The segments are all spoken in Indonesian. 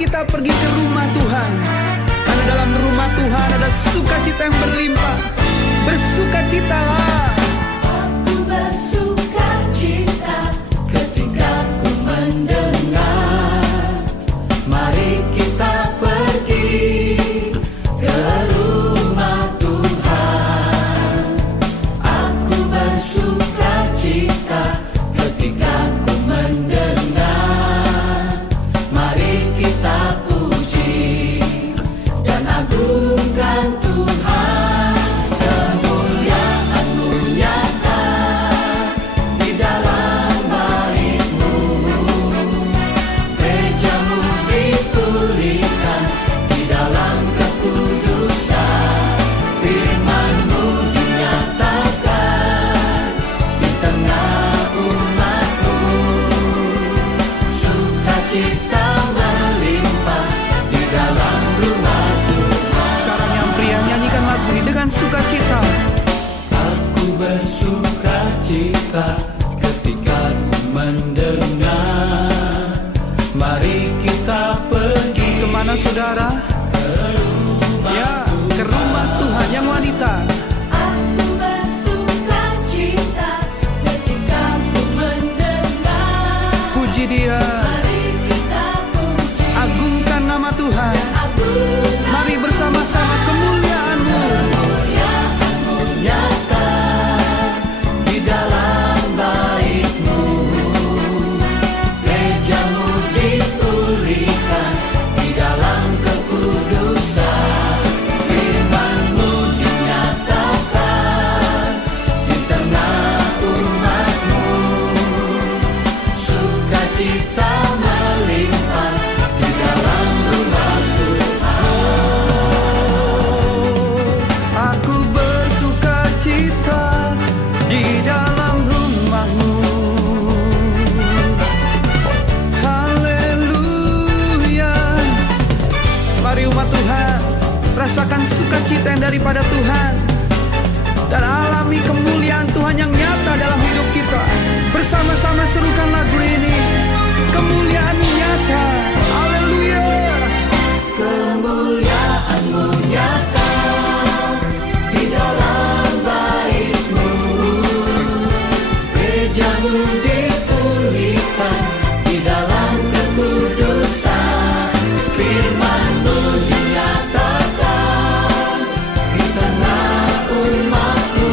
kita pergi ke rumah Tuhan. Karena dalam rumah Tuhan ada sukacita yang berlimpah. Bersukacitalah. Aku bersukacita ketika ku mendengar. Mari kita pergi ke rumah Tuhan. Aku bersukacita ketika ku mendengar. Mari kita puji dan agungkan Tuhan. Kemuliaan-Mu nyata di dalam bait-Mu. Gereja-Mu dipulihkan di dalam kekudusan. Firman-Mu dinyatakan di tengah umat-Mu. Sukacita melimpah di dalam rumah Tuhan. Sekarang yang pria nyanyikan lagu ini dengan sukacita. Aku bersukacita ketika ku mendengar. Mari kita pergi. Kemana saudara? Ya, ke rumah Tuhan yang wanita. Aku bersukacita ketika ku mendengar. Puji Dia, Mari kita puji agungkan nama Tuhan. agungkan Mari bersama-sama kemuliaan-Mu. kemuliaan-Mu nyata di dalam bait-Mu. Gereja-Mu dipulihkan di dalam kekudusan. Firman-Mu dinyatakan di tengah umat-Mu. Sukacita melimpah di dalam rumah Aku bersukacita di dalam rumah-Mu. Haleluya. Mari umat Tuhan, rasakan sukacita yang daripada Tuhan dan alami kemuliaan Tuhan yang nyata dalam hidup kita. Bersama-sama serukan lagu ini. Kemuliaan nyata. Haleluya. kemuliaan-Mu nyata di dalam bait-Mu. Gereja-Mu dipulihkan di dalam kekudusan. Firman-Mu dinyatakan di tengah umat-Mu.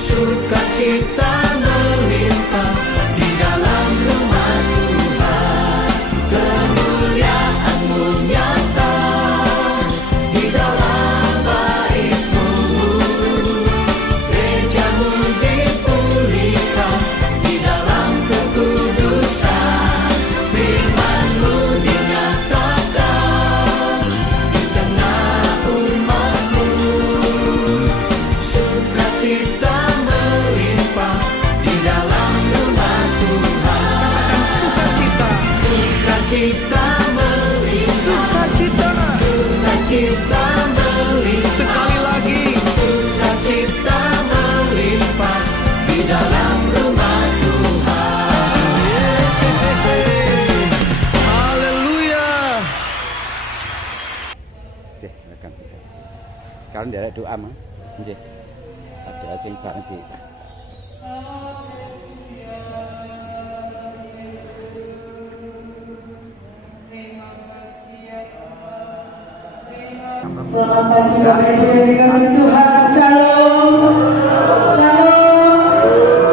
Sukacita melimpah di dalam rumah Tuhan. Kemuliaan-Mu nyata di dalam bait-Mu. Gereja-Mu dipulihkan di dalam kekudusan. Firman-Mu dinyatakan di tengah umat-Mu. Sukacita melimpah di dalam rumah Tuhan. Katakan sukacita. Sukacita melimpah. Sukacita. Sukacita melimpah. Sekali lagi. Sukacita melimpah di dalam rumah Tuhan. Haleluya. Oke, rekan kita. Kalian nderek doa mah. Nggih. Doa sing bareng di Selamat pagi Bapak Ibu yang dikasihi Tuhan. Shalom. Shalom.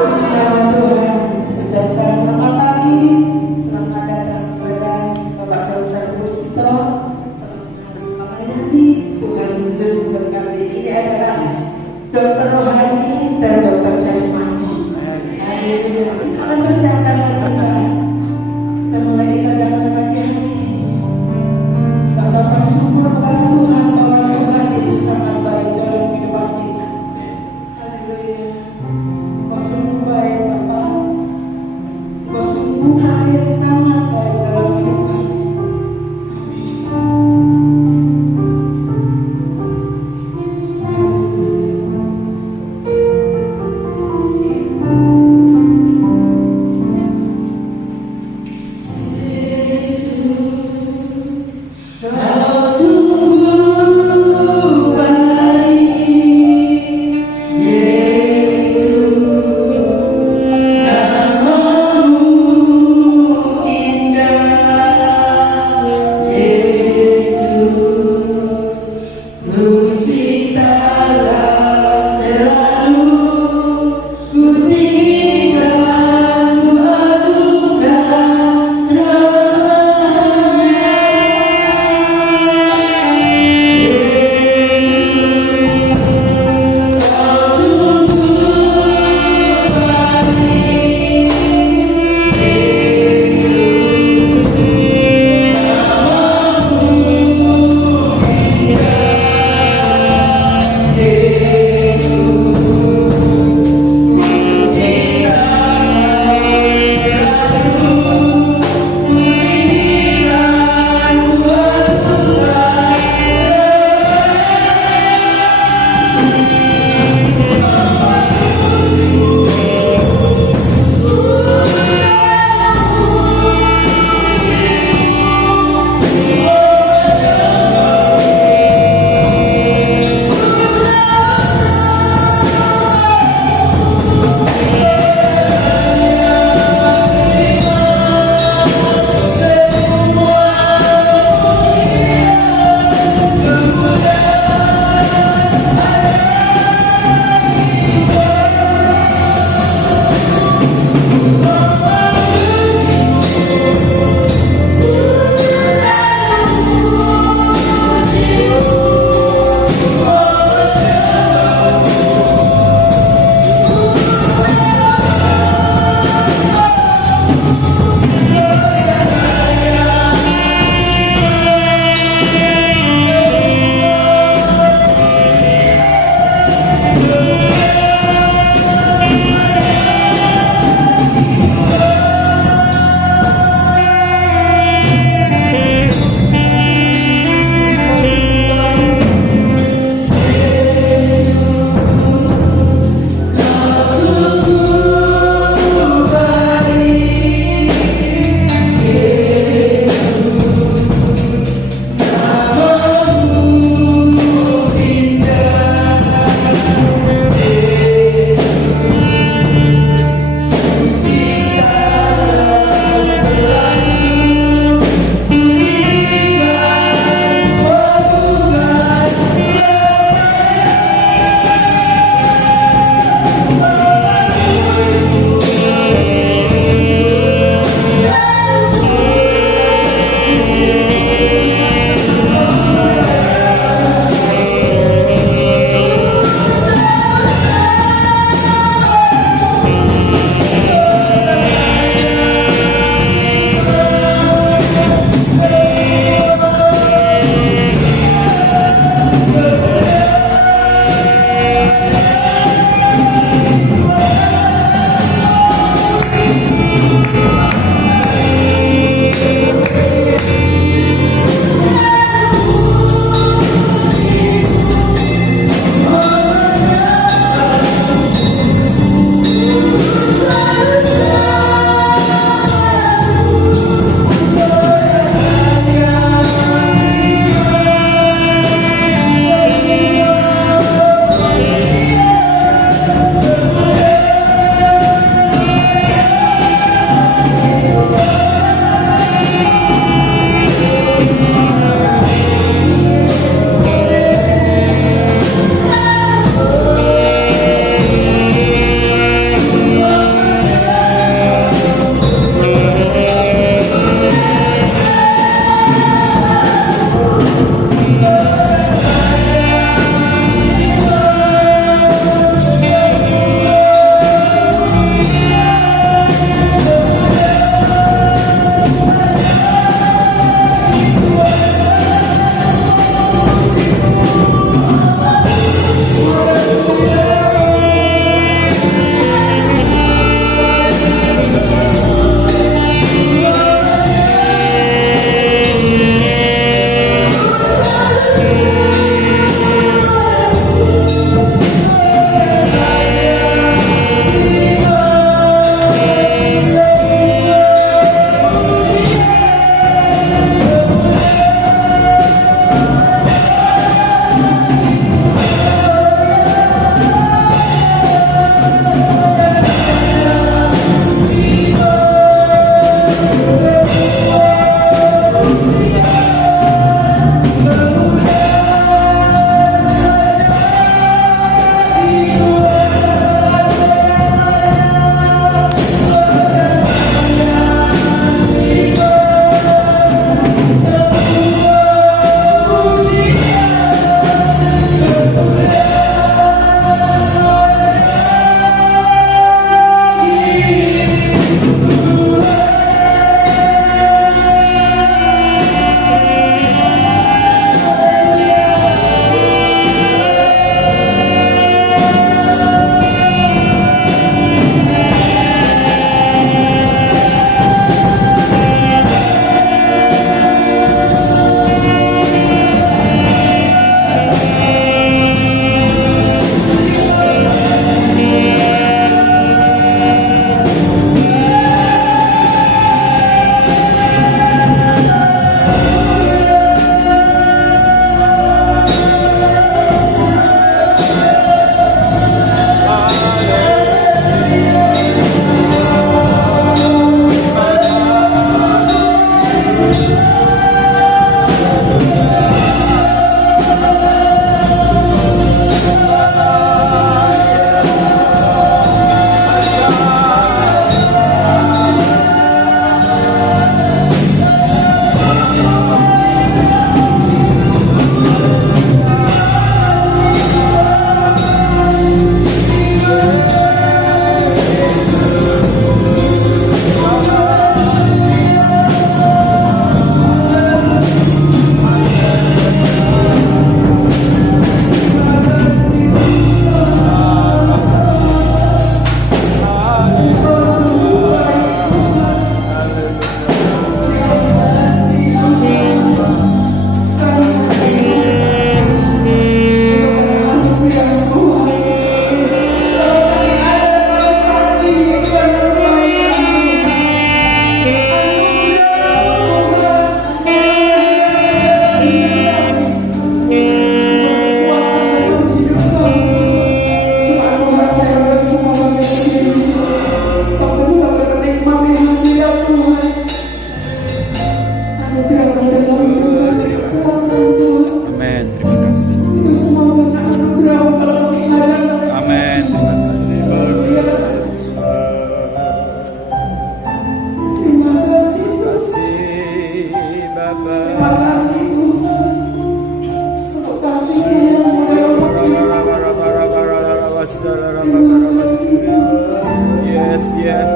Puji nama Tuhan. Ucapkan selamat pagi. Selamat datang kepada Bapak Dr. Sustito. Selamat melayani. Tuhan Yesus memberkati. Ini adalah dokter rohani dan dokter jasmani. Haleluya. Akan persiapkan kita. Kita mulai ibadah pada pagi hari ini. Kita ucapkan syukur kepada Tuhan bahwa Tuhan Yesus sangat baik dalam kehidupan kita. Haleluya. Kau sungguh baik Bapa. Kau sungguh baik, sangat baik dalam hidup kami. Haleluya. Yes, yes.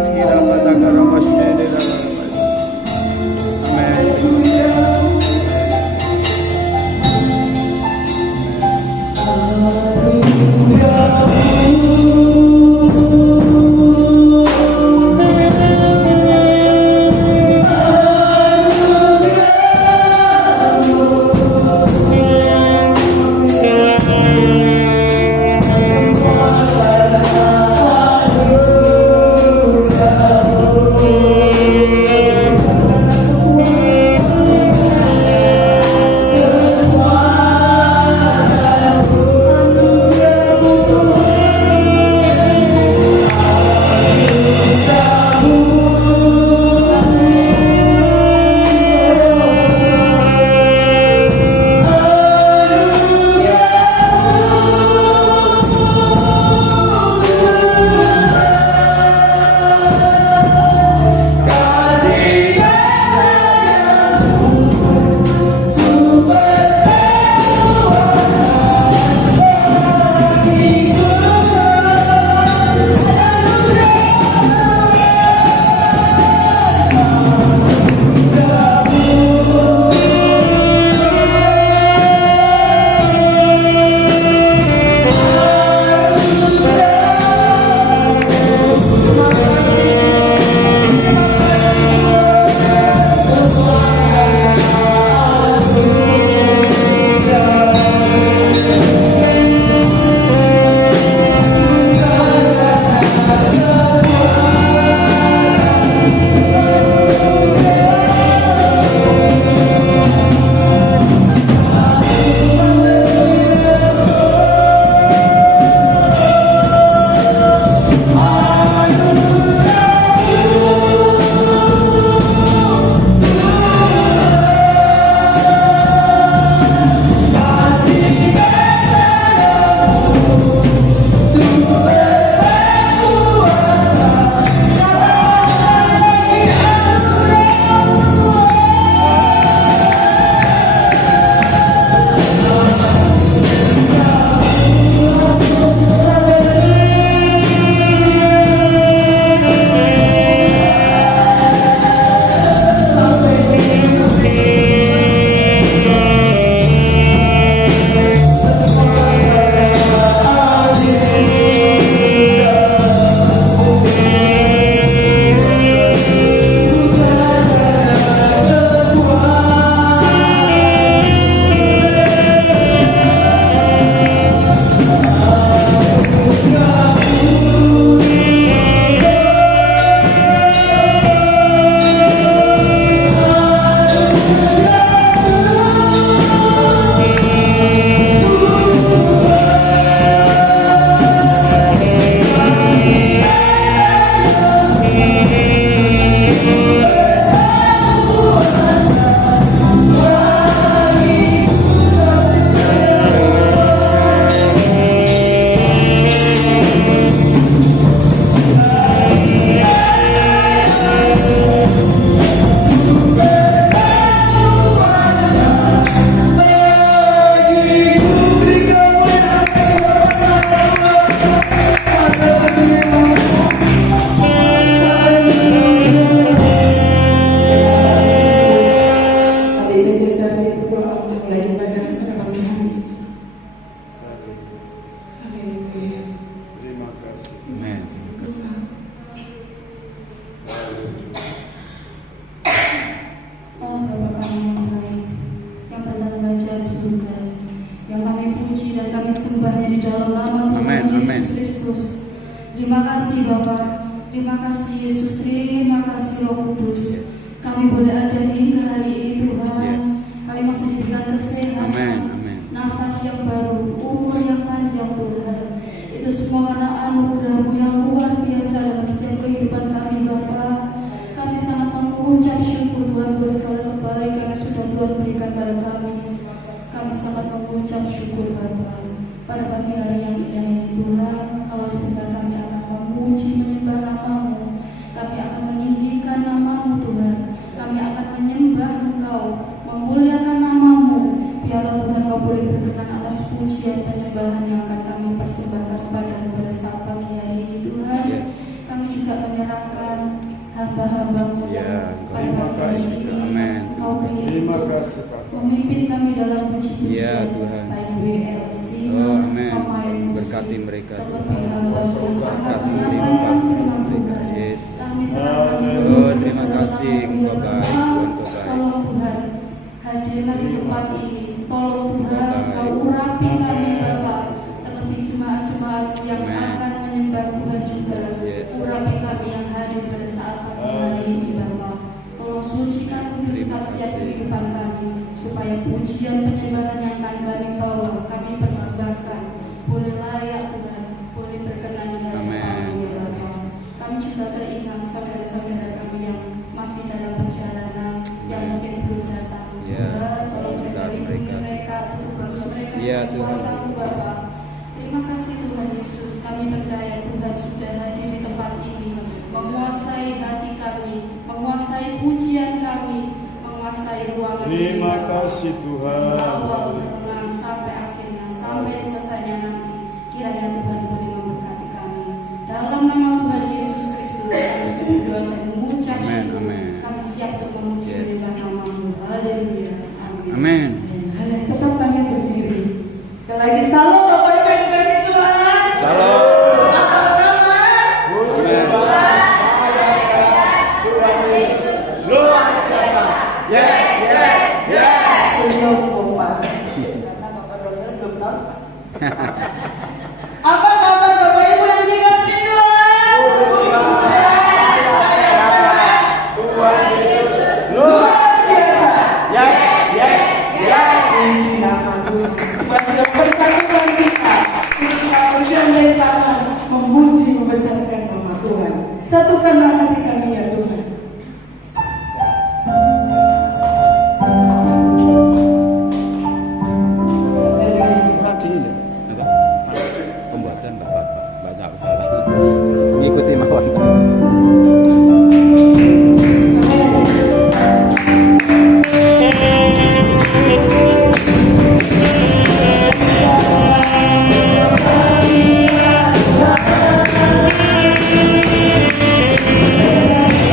Amen. Terima kasih Bapak, terima kasih Yesus, terima kasih Roh Kudus. Kami boleh ada hingga hari ini Tuhan. Kami masih diberikan kesehatan, nafas yang baru, umur yang panjang Tuhan. Itu semua karena anugerah-Mu yang luar biasa dalam setiap kehidupan kami Bapak. Kami sangat mengucap syukur Tuhan buat segala kebaikan yang sudah Tuhan berikan pada kami. Kami sangat mengucap syukur Bapak. Pada pagi hari yang indah ini Tuhan, kalau sebentar kami akan memuji menyembah nama-Mu, kami akan meninggikan nama-Mu Tuhan, kami akan menyembah Engkau, memuliakan nama-Mu. Biarlah Tuhan Kau boleh berkenan atas pujian penyembahan yang akan kami persembahkan pada saat pagi Memimpin kami dalam puji-pujian. Ya, Tuhan. Baik WLC, Oh, amin. pemain musik, Berkati mereka, terlebih Tuhan. hamba Tuhan, Berkati apa limpah yang kami atas mampu, mereka, Tuhan. yes. Kami serahkan Oh, seluruh terima kasih, Engkau baik, Tuhan, Engkau baik. Tolong Tuhan, hadirlah di tempat ini. Tolong Tuhan, Engkau baik. Kau urapi kami Bapa. Terlebih jemaat-jemaat yang Amen. akan menyembah Tuhan juga. Yes. Urapi kami yang hadir pada saat pagi hari ini Bapa. Tolong sucikan, kuduskan Terima setiap kasih. kehidupan kami, supaya pujian penyembahan yang akan kami bawa, kami persembahkan, boleh layak Tuhan, boleh berkenan di hadapan Amen. ya Bapa. Kami juga teringat saudara-saudara kami yang masih dalam perjalanan, yang mungkin belum datang. Ya, Tuhan, tolong jaga berkati lindungi mereka. mereka, terus mereka Ya, dengan Tuhan. kuasa-Mu Bapa. Terima kasih Tuhan Yesus, kami percaya Tuhan sudah hadir di tempat ini, menguasai hati kami, menguasai pujian kami, menguasai ruangan ini, Terima Bapa. kasih Tuhan. Awal pertengahan sampai akhirnya, sampai selesainya nanti, kiranya Tuhan boleh memberkati kami. Dalam nama Tuhan Yesus Kristus, kami sudah berdoa dan mengucap Amen, syukur. amen. Kami siap untuk memuji Yes. menyembah nama-Mu. Haleluya. Amin. Amin. Tetap kami berdiri. Sekali lagi salam Bapak Ibu yang dikasihi Tuhan. Salam. Apa kabar? Senyum Bapak. Karena Bapak dokter belum tahu. Apa kabar Bapak Ibu yang dikasihi Tuhan? Luar biasa. Puji nama Tuhan. Marilah persatukan kita. Kita bergandeng tangan memuji membesarkan nama Tuhan. Satukanlah hati kami ya Tuhan. Tadi ini apa? Pembuatan Bapak banyak salah. Mengikuti mawon. Haleluya.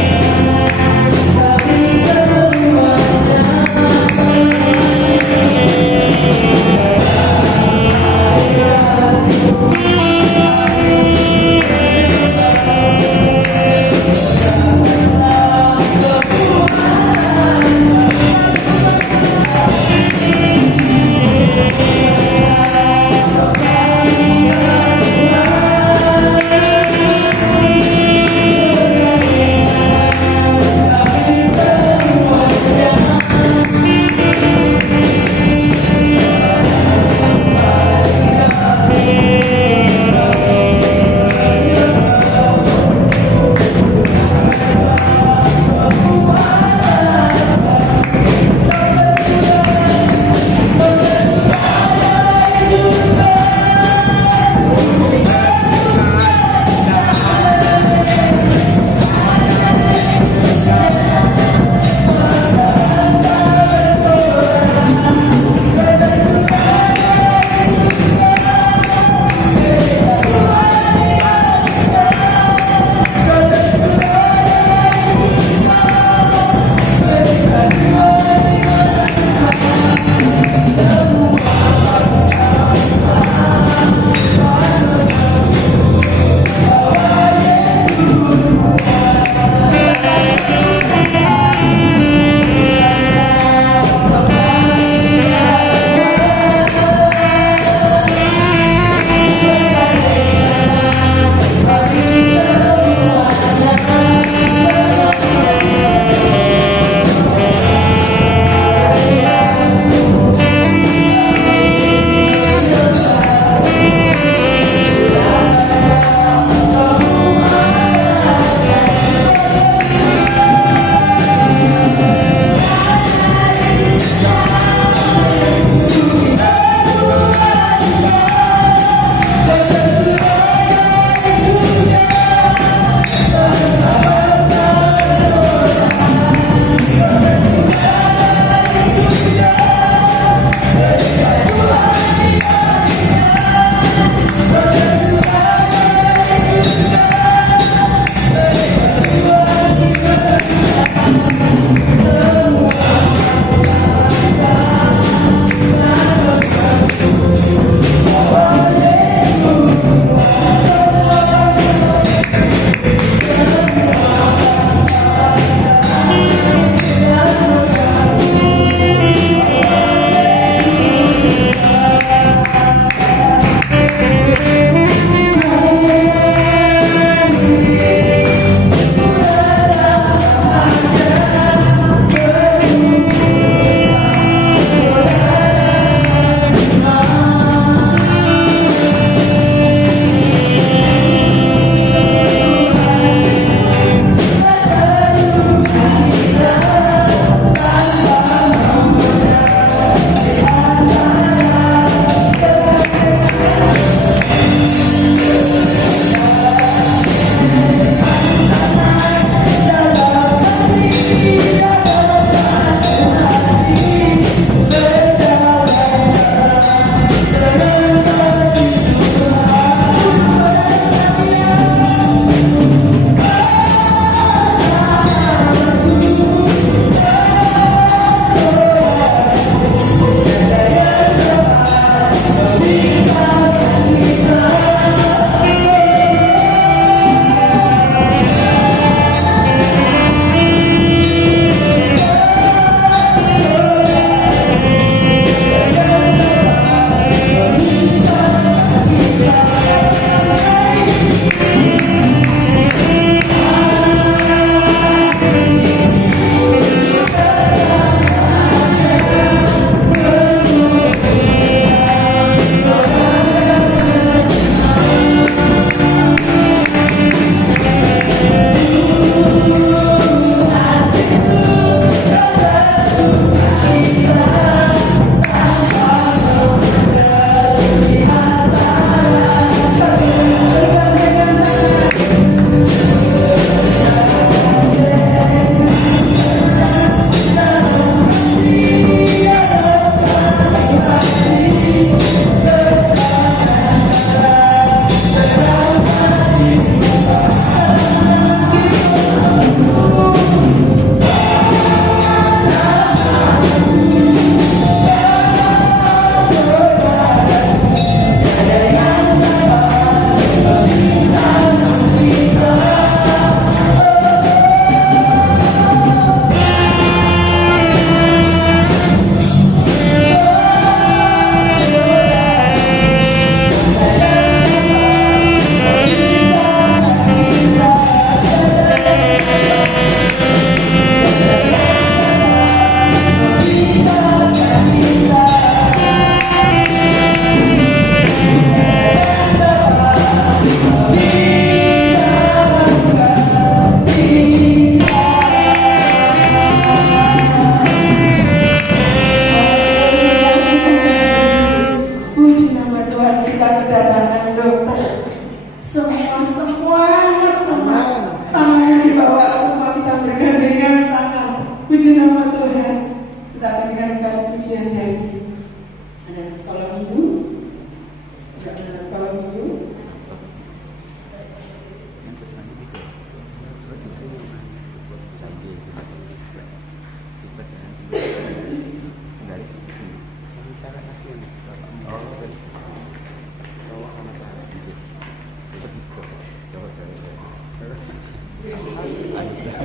Terima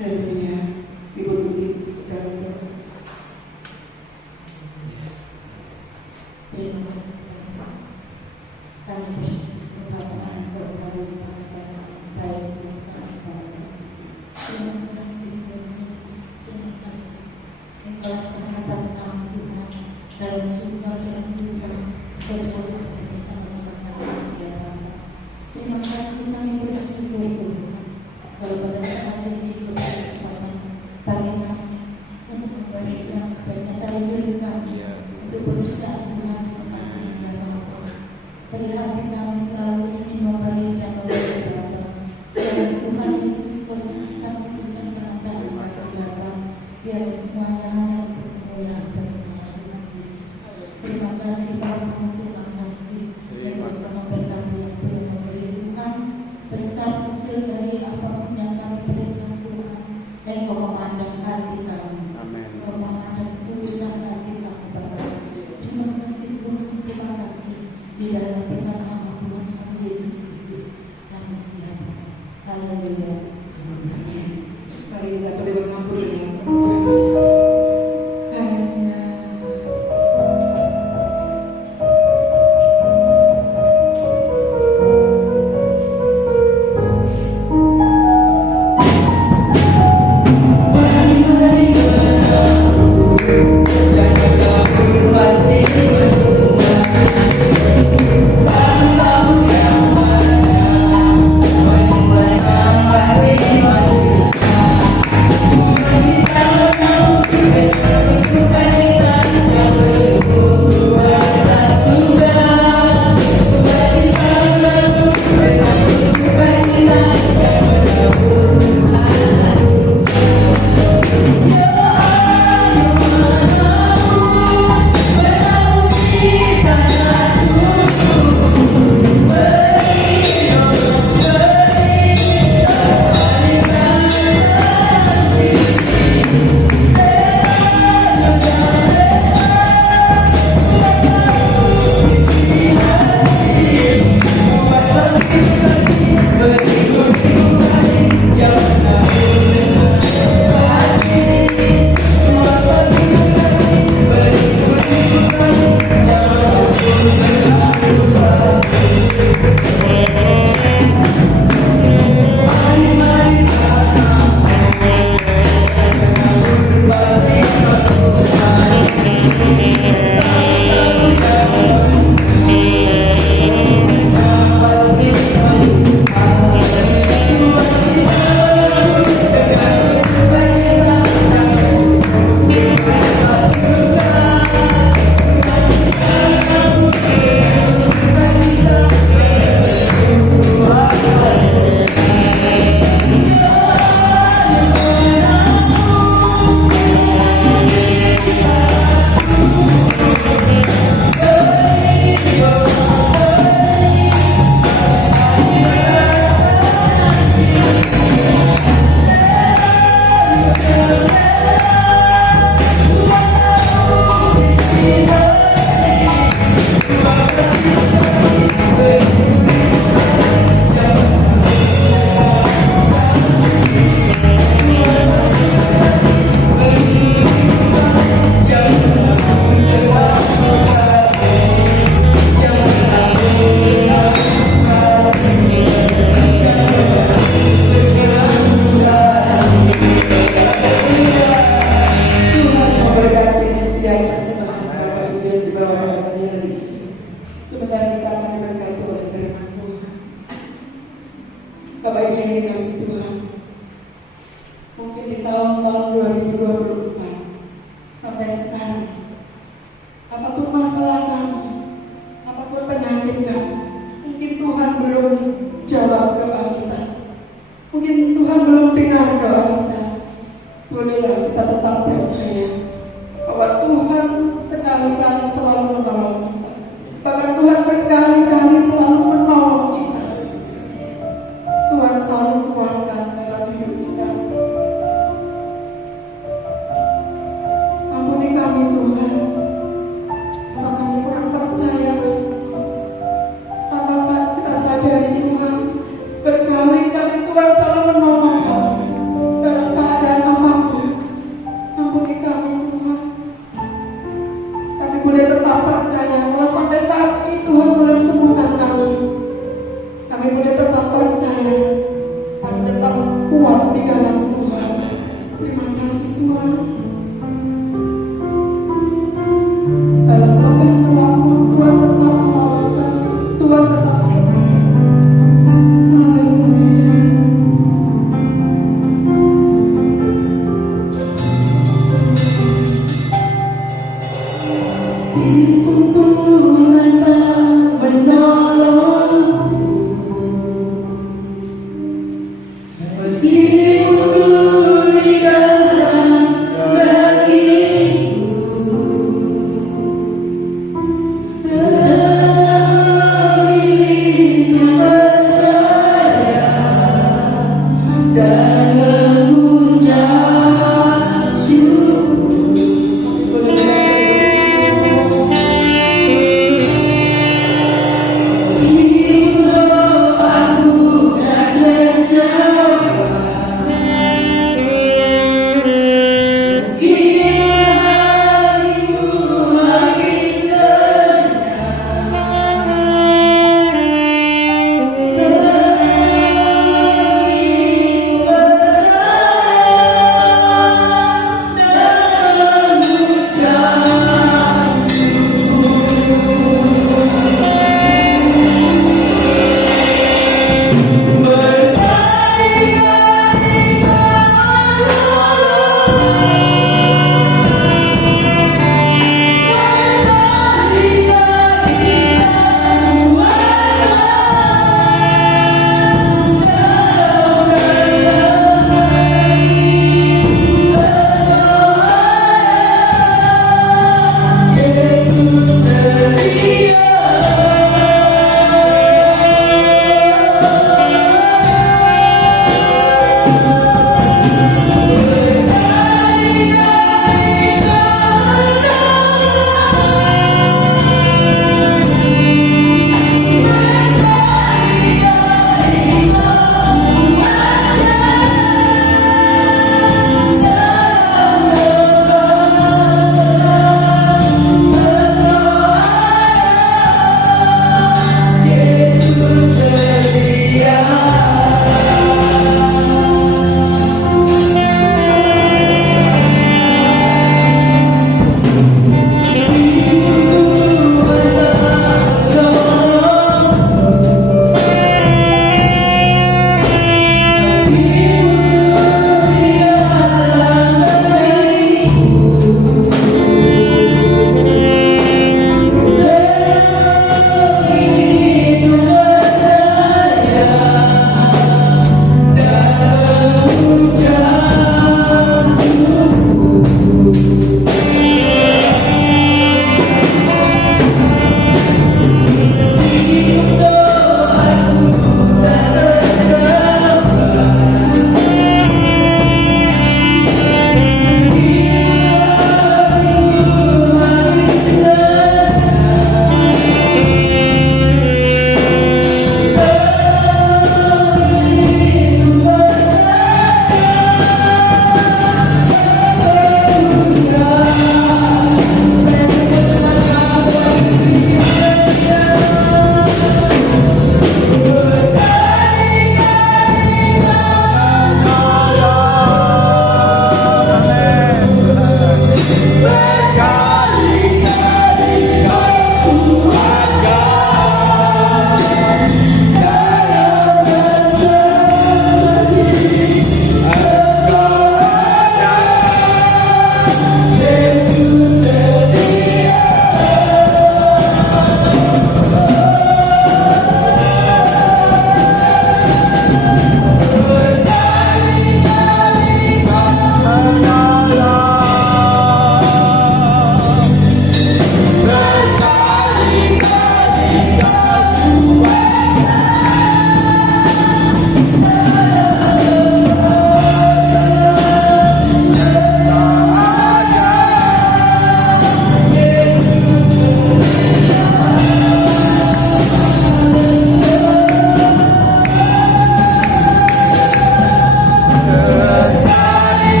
Haleluya. Ibu Tuti sedang berdoa. Terima kasih. Kami bersyukur Bapak Engkau harus mengatakan baik Tuhan. Terima kasih Tuhan Yesus. Terima kasih. Engkau sahabat kami Tuhan. Dalam suka dan duka, Engkau selalu bersama-sama kami ya Bapak. Terima kasih kami bersyukur Tuhan. Kalau pada saat ini kita berkesempatan bagi kami untuk memberikan pernyataan diri kami untuk berusaha Tuhan memahami ya Bapak. Beri hati kami selalu ingin memberi dan memberi Bapak. Dan Tuhan Yesus posisikan kuduskan perantara kepada Bapak. Biar semuanya hanya untuk kemuliaan dan Tuhan Yesus. Terima kasih Bapak, terima kasih yang Bapak memberkati yang terus memberi Tuhan. Besar kecil dari apapun yang kami berikan Tuhan, Engkau memandang hati kami. Engkau memandang tulisan hati kami Bapak. Terima kasih Tuhan, terima kasih di dalam nama Tuhan Yesus Kristus kami siap. Haleluya. Mari kita boleh mengampun dengan kasih. Haleluya. Bapak Ibu yang dikasih Tuhan, mungkin di tahun-tahun 2024 sampai sekarang, apapun masalah kami, apapun penyakit kami, mungkin Tuhan belum jawab doa kita, mungkin Tuhan belum dengar doa kita. Bolehlah kita tetap percaya bahwa Tuhan sekali-kali selalu menolong kita. Bahkan Tuhan berkali-kali selalu menolong kita. Tuhan selalu kuatkan dalam hidup kita.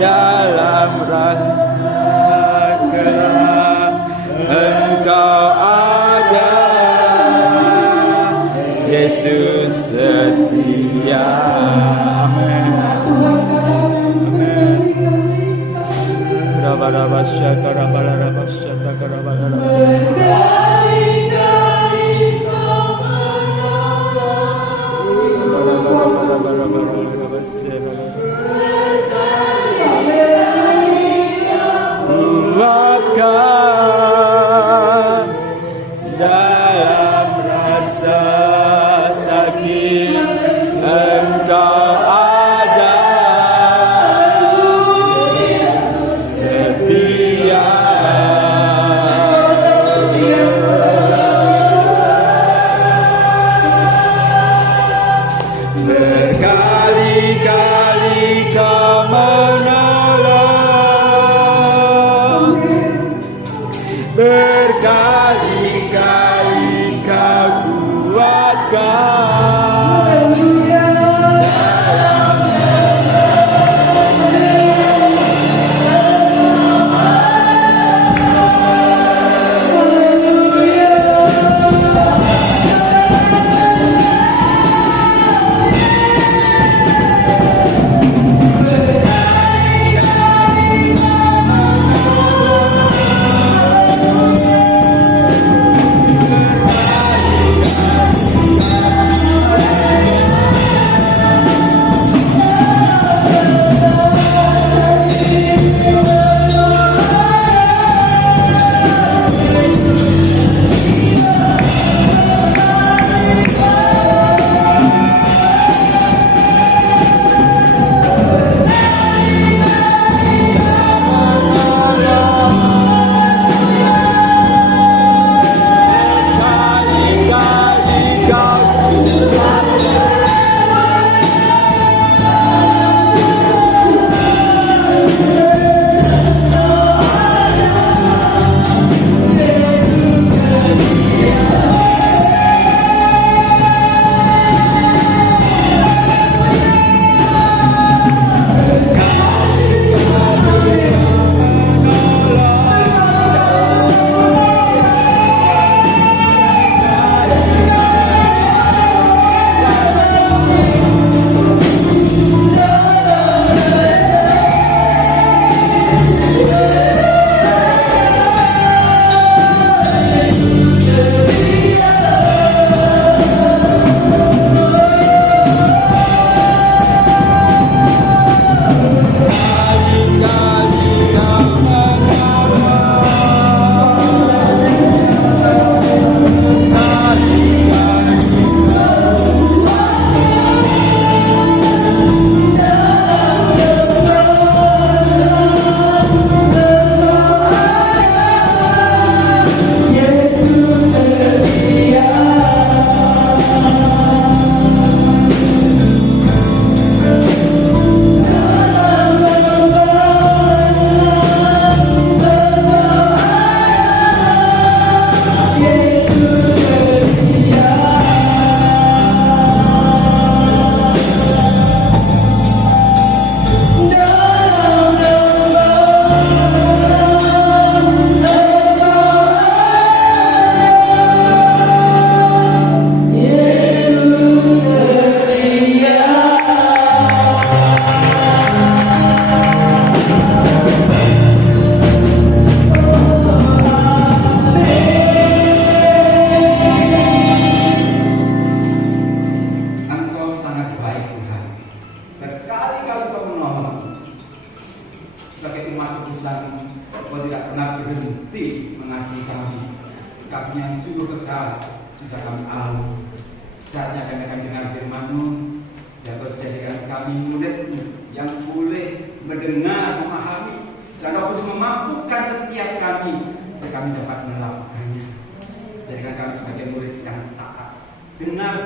dalam rasa gelap Engkau ada, Yesus setia. Amin. Amin. Rabarabasya karabarabasya takarabarabasya. Buatkan dalam rasa sakit Engkau ada, setia. Berkali-kali Kau menolong, berkali-kali Kau kuatkan.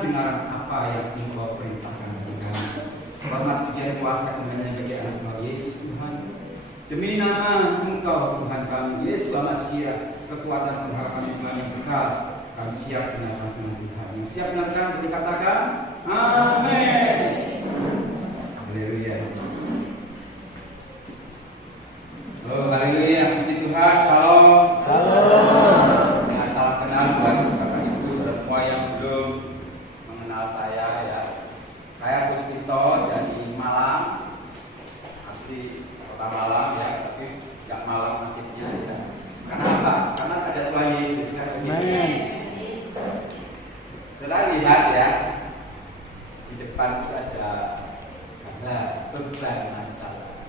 Dengar apa yang Engkau perintahkan kami. Hormat pujian kuasa kemuliaan bagi anak Yesus Tuhan. Demi nama Engkau Tuhan kami, Yesus Masias, kekuatan pengharapan Tuhan yang bekas, kami siap menyatakan Tuhan. Yang siap menyatakan dikatakan, Amin. Haleluya. depan itu ada beban masalah.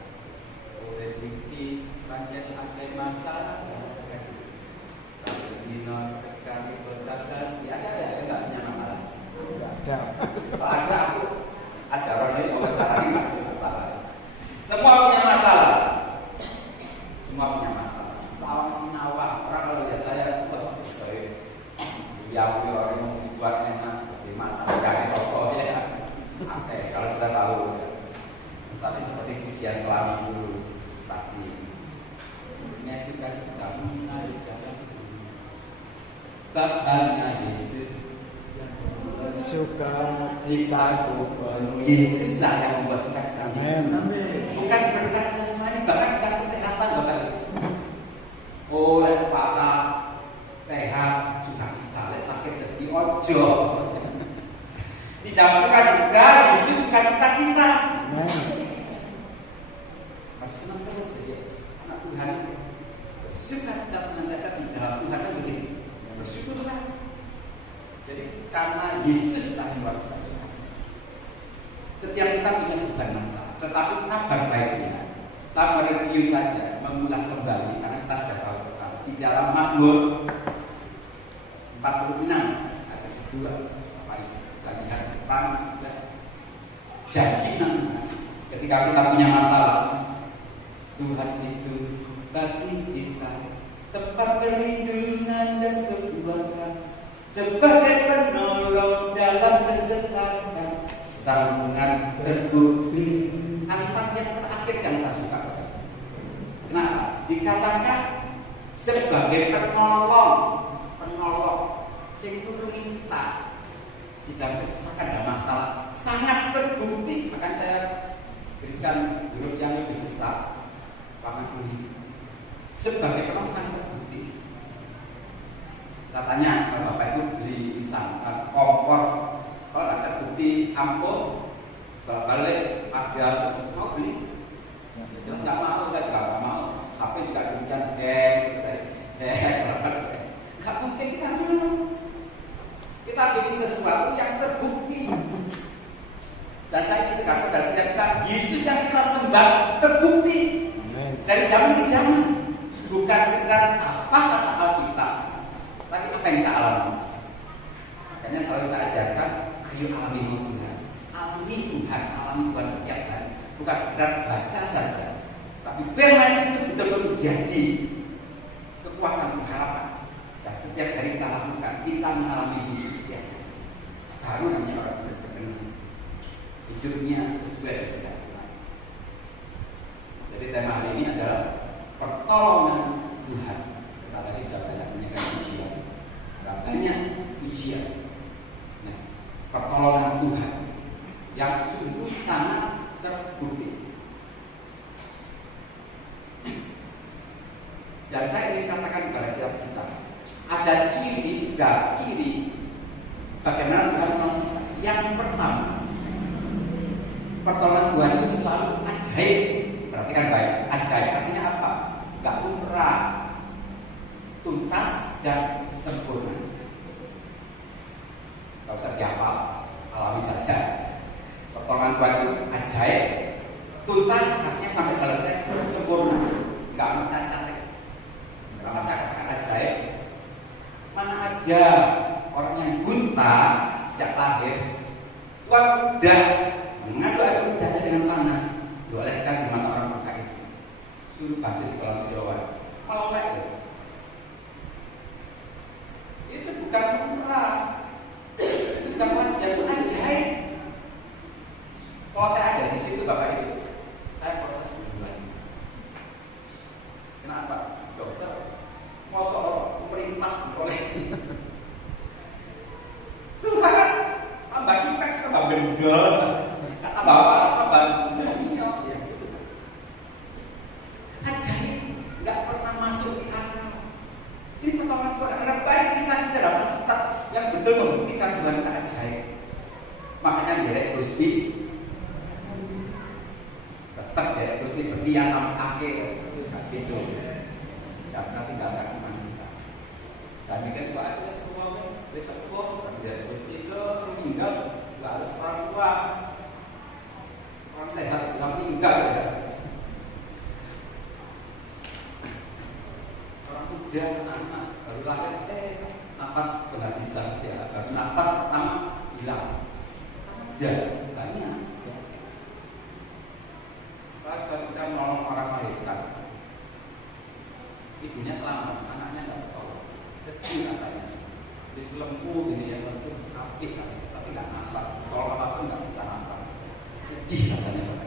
Oleh Wiki pancen akeh masalah. Kalau dino kali berkata ya ada enggak punya masalah. Ada. Kalau ada aku ajaran ini oleh lagi enggak punya masalah. Semua punya masalah. Semua punya masalah. Sawang sinawa orang kalau lihat saya yang orang yang dibuat enak di masalah cari sosok ya. Oke, kalau kita tahu tapi seperti pujian selama dulu tadi ini juga kita menarik jalan sebab hanya Yesus Suka citaku penuh. Yesus lah yang membuat sukacita. Amin. Bukan berkat jasmani, bahkan kita kesehatan Bapak. Oh, patah, sehat, sukacita, sakit sedih, ojo. Tidak suka juga, Yesus sukacita kita. Harus senang terus jadi anak Tuhan. Sukacita senantiasa di dalam Tuhan kan begitu. Bersyukurlah. Jadi karena Yesus telah membuat kita sukacita. Setiap kita punya beban masalah, tetapi kabar baiknya saya mereview saja, mengulas kembali karena kita sudah tahu bersama di dalam Mazmur 46 ayat 2 apa itu bisa lihat depan janji ketika kita punya masalah Tuhan itu bagi kita tempat perlindungan dan kekuatan sebagai penolong dalam kesesatan sambungan terbukti. Kalimat yang terakhir yang saya suka. Kenapa? Dikatakan sebagai penolong sing kudu minta di dalam kesesatan dan masalah sangat terbukti. Maka saya berikan huruf yang lebih besar karena ini sebagai penolong sangat terbukti. Katanya kalau Bapak itu beli misalkan kompor, kalau ada terbukti ampun balik ada mau beli jelas nggak mau, saya nggak mau. HP juga demikian, nggak mungkin kita mau. Kita bikin sesuatu yang terbukti. Dan saya ingin tegaskan dari setiap kita, Yesus yang kita sembah terbukti dari zaman ke zaman, bukan sekedar apa kata Alkitab, tapi apa yang kita alami. Makanya selalu saya ajarkan, ayo alami Tuhan. Alami Tuhan setiap hari, bukan sekedar baca saja, tapi firman itu betul-betul jadi kekuatan pengharapan. Dan setiap hari kita lakukan, kita mengalami Yesus setiap hari. Baru namanya orang berkenan, hidupnya sesuai dengan Tuhan. Jadi tema hari ini adalah pertolongan Tuhan. Kita tadi sudah banyak menyampaikan pujian, banyak pujian. Nah, pertolongan Tuhan yang sungguh sangat terbukti. Dan saya ingin katakan kepada setiap kita, ada ciri bagaimana Tuhan menolong kita. Yang pertama, pertolongan Tuhan itu selalu ajaib. Perhatikan baik, ajaib artinya apa? Gak lumrah, tuntas dan sempurna. Gak usah dihafal, alami saja. Pertolongan Tuhan itu ajaib, tuntas artinya sampai selesai, sempurna, nggak mencacat. Kenapa saya katakan ajaib? Mana ada orang yang buta sejak lahir, Tuhan udah mengadu air mudahnya dengan tanah, dioleskan di mata orang buta itu, suruh basuh di kolam Siloam, melek. Itu bukan murah, itu bukan wajar, itu ajaib. Kalau saya ada di situ Bapak Ibu, saya proses bulan. Kenapa? Dokter, mosok pemerintah koleksi. Tuhan, tambah kipas, tambah gendol, tambah palas, tambah nyok. Ajaib, nggak pernah masuk di akal. Ini pertolongan Tuhan. Ada banyak kisah-kisah dalam Alkitab yang betul membuktikan Tuhan itu ajaib. Makanya derek Gusti tetap ya, terus setia sampai akhir gitu. Jangan tinggalkan iman kita. Dan mikir gua aja semua besok dia terus itu meninggal, gak harus orang tua. nggak bisa ya, baru nafas pertama hilang. Ya, banyak. Pas kita menolong orang melahirkan, ibunya selamat, anaknya nggak tahu, sedih rasanya. Di lembu ini yang tentu apik, tapi nggak nafas. Kalau apapun nggak bisa nafas, sedih rasanya.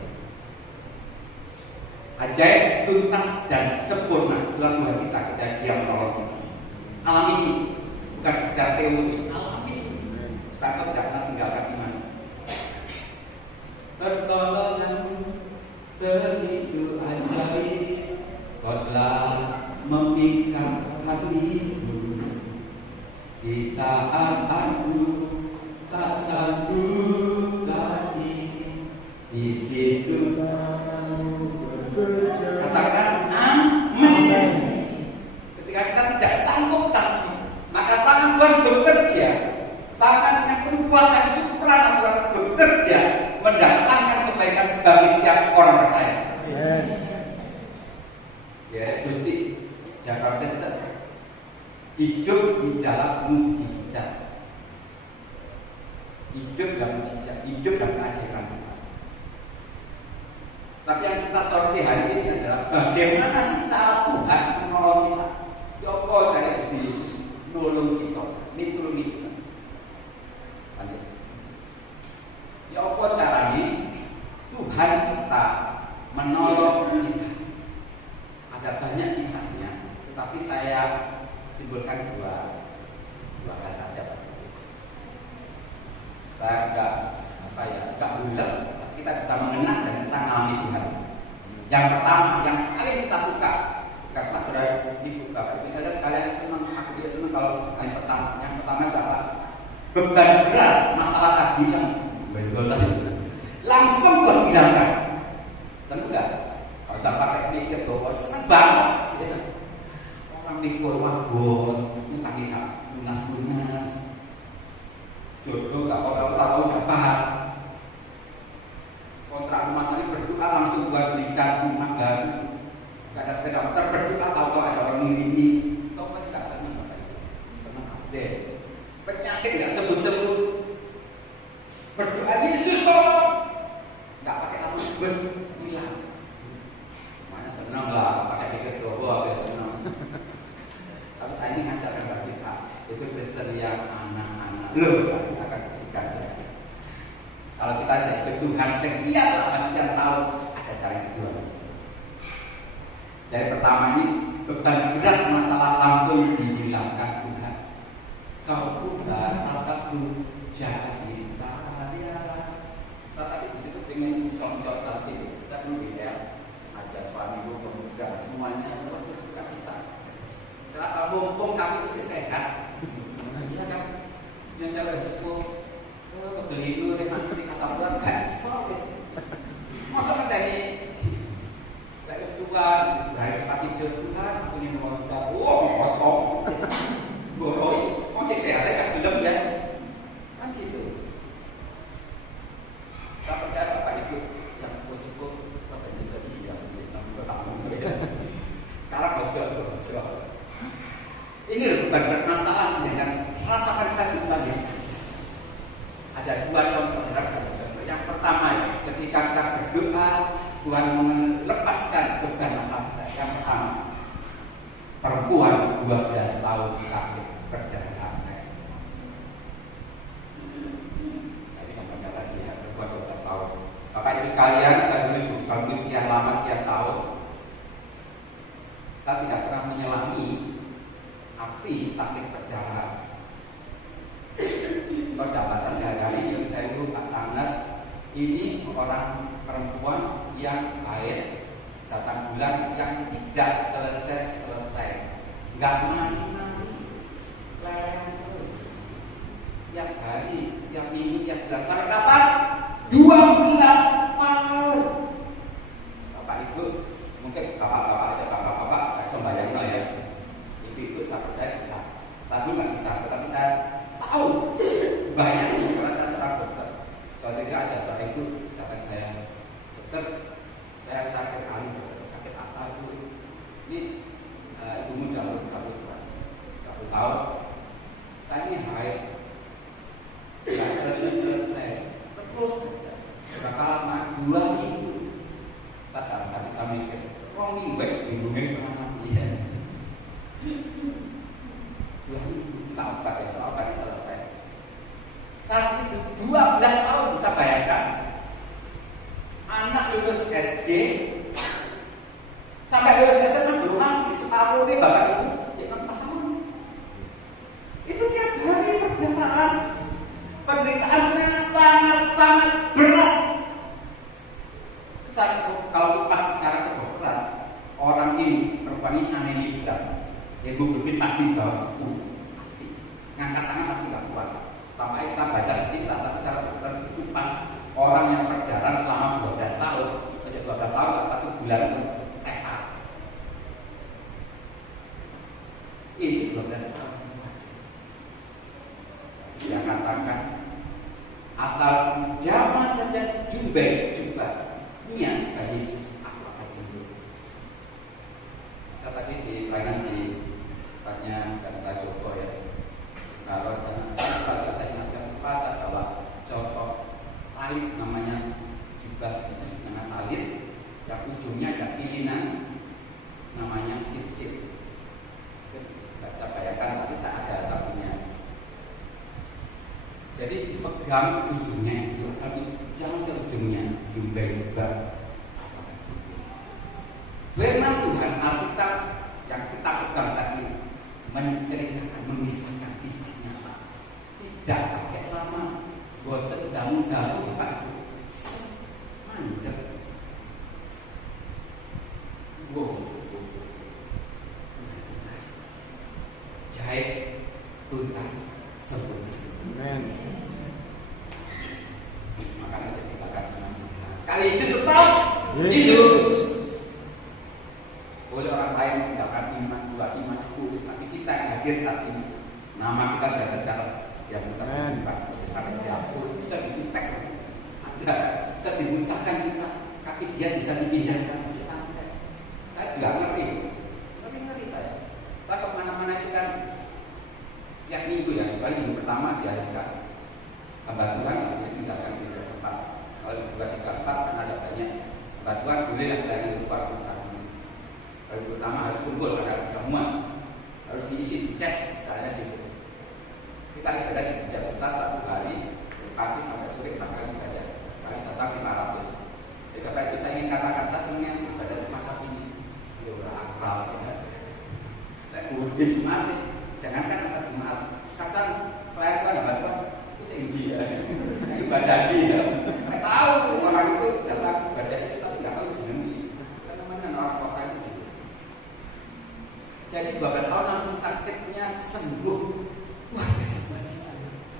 Ajaib, tuntas dan sempurna dalam Tuhan kita Dia menolong kita. Alami ini bukan sekedar teori, alami supaya kita tidak pernah tinggalkan iman. Pertolongan begitu ajaib, Kau telah memikat hatiku di saat aku tak sanggup lagi. Di situ katakan amin. Ketika kita tidak sanggup lagi, maka tangan Tuhan bekerja. Tangan yang penuh kuasa yang supranatural bekerja mendatangkan kebaikan bagi setiap orang percaya. Ya, Gusti Jakarta Kristen hidup di dalam mujizat, hidup dalam mujizat, hidup dalam ajaran Tuhan. Tapi yang kita soroti hari ini adalah bagaimana sih cara Tuhan menolong kita. Ya Allah, cari Gusti Yesus nolong kita, nitulungi kita. Ya apa caranya Tuhan kita menolong kita? Ada banyak kisahnya, tetapi saya simpulkan dua hal saja. Saya enggak bulat, kita bisa mengenal dan bisa mengalami Tuhan. Yang pertama, yang paling kita suka, karena sudah dibuka, itu saja sekalian senang, aku juga senang kalau yang pertama. Yang pertama adalah beban berat masalah tadi yang langsung terhilangkan. Senang enggak? Kalau usah pakai pikir bahwa senang banget. Orang pikir wabon, utangin lunas-lunas, jodoh gak orang tahu dapat. Kontrak rumah saya berdoa langsung buat belikan rumah baru. Gak ada sepeda motor berdoa tahu ada orang ngirimi. Tahu kan tidak senang apa itu? Senang update. Penyakit gak sembuh-sembuh. Berdoa Yesus tolong. Gak pakai lampu bus hilang. Mana senang lah pakai tiket doa senang. Tapi saya ini ngajarkan bagi kita itu Kristen yang anak-anak loh akan berikan. Kalau kita ikut Tuhan sekian lama sekian tahun, ada cara yang kedua. Dari pertama ini beban berat masalah langsung dihilangkan Tuhan. Kau Tuhan tatapku jadi tarian. Saya tadi di situ ingin contoh tadi, saya belum ya, ajar suami pemuda semuanya terus suka kita. Kalau mumpung kami masih sehat, iya kan? Yang saya resiko beli dulu dengan kasabulan kan solid. Masa menteri lagi Tuhan dari tempat tidur Tuhan punya meloncat, kosong, goroi, cek sehatnya kan gelap ya, kan gitu. Tak percaya apa itu yang sepuh-sepuh katanya jadi yang sekarang bocor. Ini loh beban masalah dengan ratakan kita lagi. Ada dua contoh. Yang pertama, ketika kita berdoa, Tuhan melepaskan beban masalah. Yang pertama, perempuan 12 tahun sakit berdarah. Ini contohnya tadi ya, perempuan 12 tahun. Bapak Ibu sekalian, saya dulu berusaha sekian lama, sekian tahun. Saya tidak pernah menyelami api sakit berdarah. Pada bahasa sehari-hari yang saya lupa sangat, ini orang perempuan yang haid datang bulan yang tidak selesai, nggak mandi, lereng terus, tiap hari, tiap minggu, tiap bulan sampai kapan? 12 tahun. Bapak Ibu, mungkin bapak-bapak aja, bapak-bapak saya sembahyang ya. Ibu saya percaya bisa, saya dulu nggak bisa, tetapi saya tahu banyak karena saya seorang dokter. Kalau tidak ada seorang ibu datang saya, dokter, saya sakit kali, sakit apa itu? Ini ibumu jauh tahu. Saya ini haid. Nggak selesai. Terus berapa lama? 2 minggu. Tak bisa mikir. Kok minggu sama mati ya? 2 minggu kita obat ya, obat selesai. Saat itu 12 tahun, bisa bayangkan. Anak lulus SD sampai lulus SMA belum mati. Separuh ini bapak ibu 6 tahun. Itu tiap hari perjalanan. Penderitaan sangat berat. Kalau pas secara kedokteran, orang ini perempuan ini anemia. Hemoglobin pasti di bawah 10, pasti. Ngangkat tangan pasti nggak kuat. Sampai kita baca sedikit, tapi secara dokter itu pas orang yang berjalan selama 12 tahun, 12 tahun, 1 bulan itu TK. Ini 12 tahun. Dia katakan asal jamah saja jubah niat bagi Yesus aku akan sembuh. Kita tadi di pelayanan di tempatnya Kata Joko ya. Kalau saya ingatkan pas adalah contoh tarik namanya jubah dengan tarik yang ujungnya ada pilihan namanya sit. Tidak bisa bayangkan tapi saya ada sapunya. Jadi dipegang ujungnya itu jangan ujungnya jubah. Firman Tuhan Alkitab yang kita pegang saat ini menceritakan, memisahkan kisah nyata. Tidak pakai lama, boten damu-damu Pak. Mandek. Jahit tuntas sempurna. Amen. Makanya kita katakan sekali Yesus tetap Yesus. Boleh orang lain menggunakan iman, 2 iman itu, tapi kita yang hadir saat ini, nama kita sudah tercatat yang kita sampai dihapus, bisa dibuntah ada, bisa dibuntahkan kita, kaki dia bisa dipindahkan, bisa sampai. Saya juga ngerti saya. Saya kemana-mana itu kan tiap minggu ya, kali minggu pertama diharuskan bantuan boleh tinggalkan di tempat. Kalau 2, 3, 4 kan ada banyak bantuan bolehlah dari luar misalnya. Kalau pertama harus kumpul ada jamuan, harus diisi dicek misalnya gitu. Kita ibadah di gereja besar 1 hari dari pagi sampai sore makan ibadah sekali datang 500. Jadi Bapak itu saya ingin kata-kata senangnya ibadah semacam ini. Ya udah akal ya. Saya udah Jumat, jangankan atas Jumat, kadang pelayan kan bantuan itu tinggi ya. Ibadah dia, saya tahu orang itu dalam ibadah itu tapi nggak tahu sendiri. Kan namanya orang kota itu. Jadi 12 tahun langsung sakitnya sembuh. Wah biasa banget.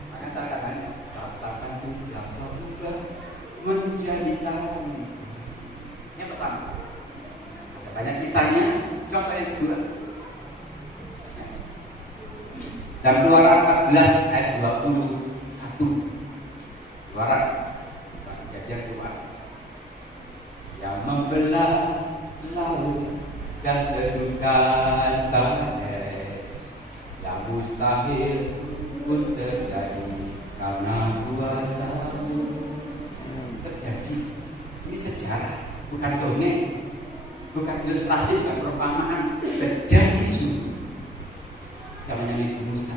Makanya saya katanya katakan buka menjadi tahu. Yang pertama, ada banyak kisahnya. Contoh yang kedua, dan Keluaran 14 ayat 21. Keluaran, kejadian keluar yang membelah laut dan ledukan badai yang mustahil pun terjadi karena kuasa-Mu. Terjadi. Ini sejarah, bukan dongeng, bukan ilustrasi, bukan perumpamaan. Terjadi sungguh. Zamannya Nabi Musa.